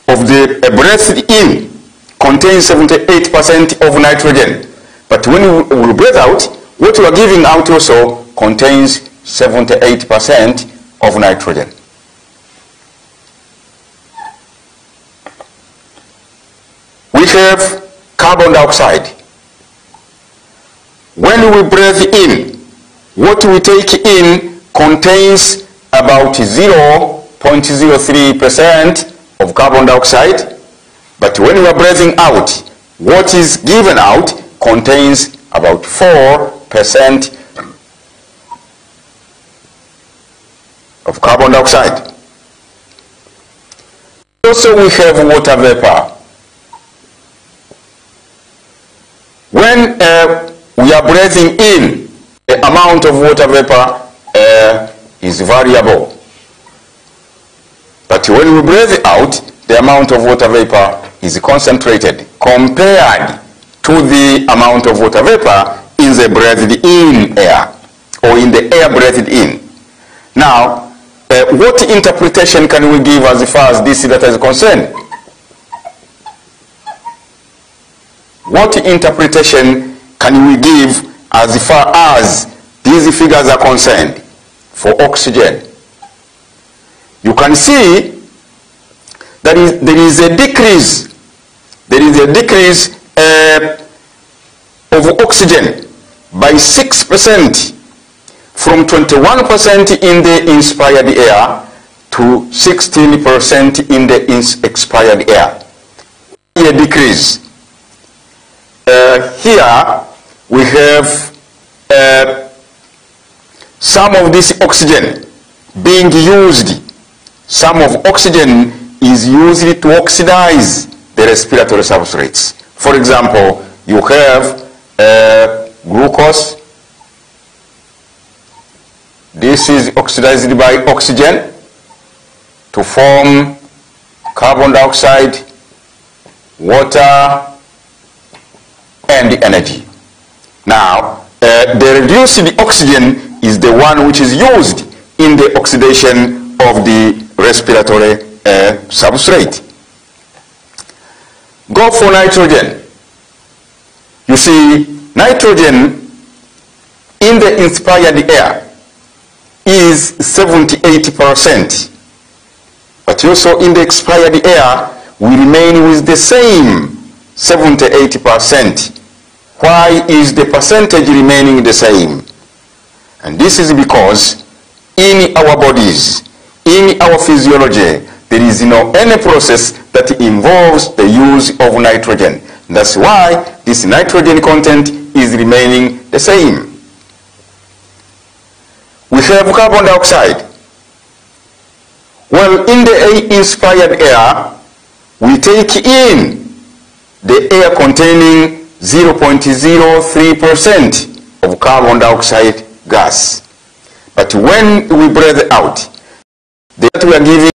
of the breath in contains 78% of nitrogen. But when we breathe out, what we are giving out also contains 78% of nitrogen. We have carbon dioxide. When we breathe in, what we take in contains about 0.03% of carbon dioxide. But when we are breathing out, what is given out contains about 4% of carbon dioxide. Also, we have water vapor. When we are breathing in, the amount of water vapor is variable. But when we breathe out, the amount of water vapor is concentrated compared to the amount of water vapor in the breathed in air, or in the air breathed in. Now, what interpretation can we give as far as this data is concerned? What interpretation can we give as far as these figures are concerned for oxygen? You can see that there is a decrease. There is a decrease of oxygen by 6%, from 21% in the inspired air to 16% in the expired air. A decrease. Here we have some of this oxygen being used. Some of oxygen is used to oxidize the respiratory substrates. For example, you have glucose. This is oxidized by oxygen to form carbon dioxide, water, and energy. Now, the reduced oxygen is the one which is used in the oxidation of the respiratory substrate. Go for nitrogen. You see, nitrogen in the inspired air is 78%. But also in the expired air, we remain with the same 78%. Why is the percentage remaining the same? And this is because in our bodies, in our physiology, there is any process that involves the use of nitrogen. That's why this nitrogen content is remaining the same. We have carbon dioxide. Well, in the inspired air, we take in the air containing 0.03% of carbon dioxide gas. But when we breathe out, that we are giving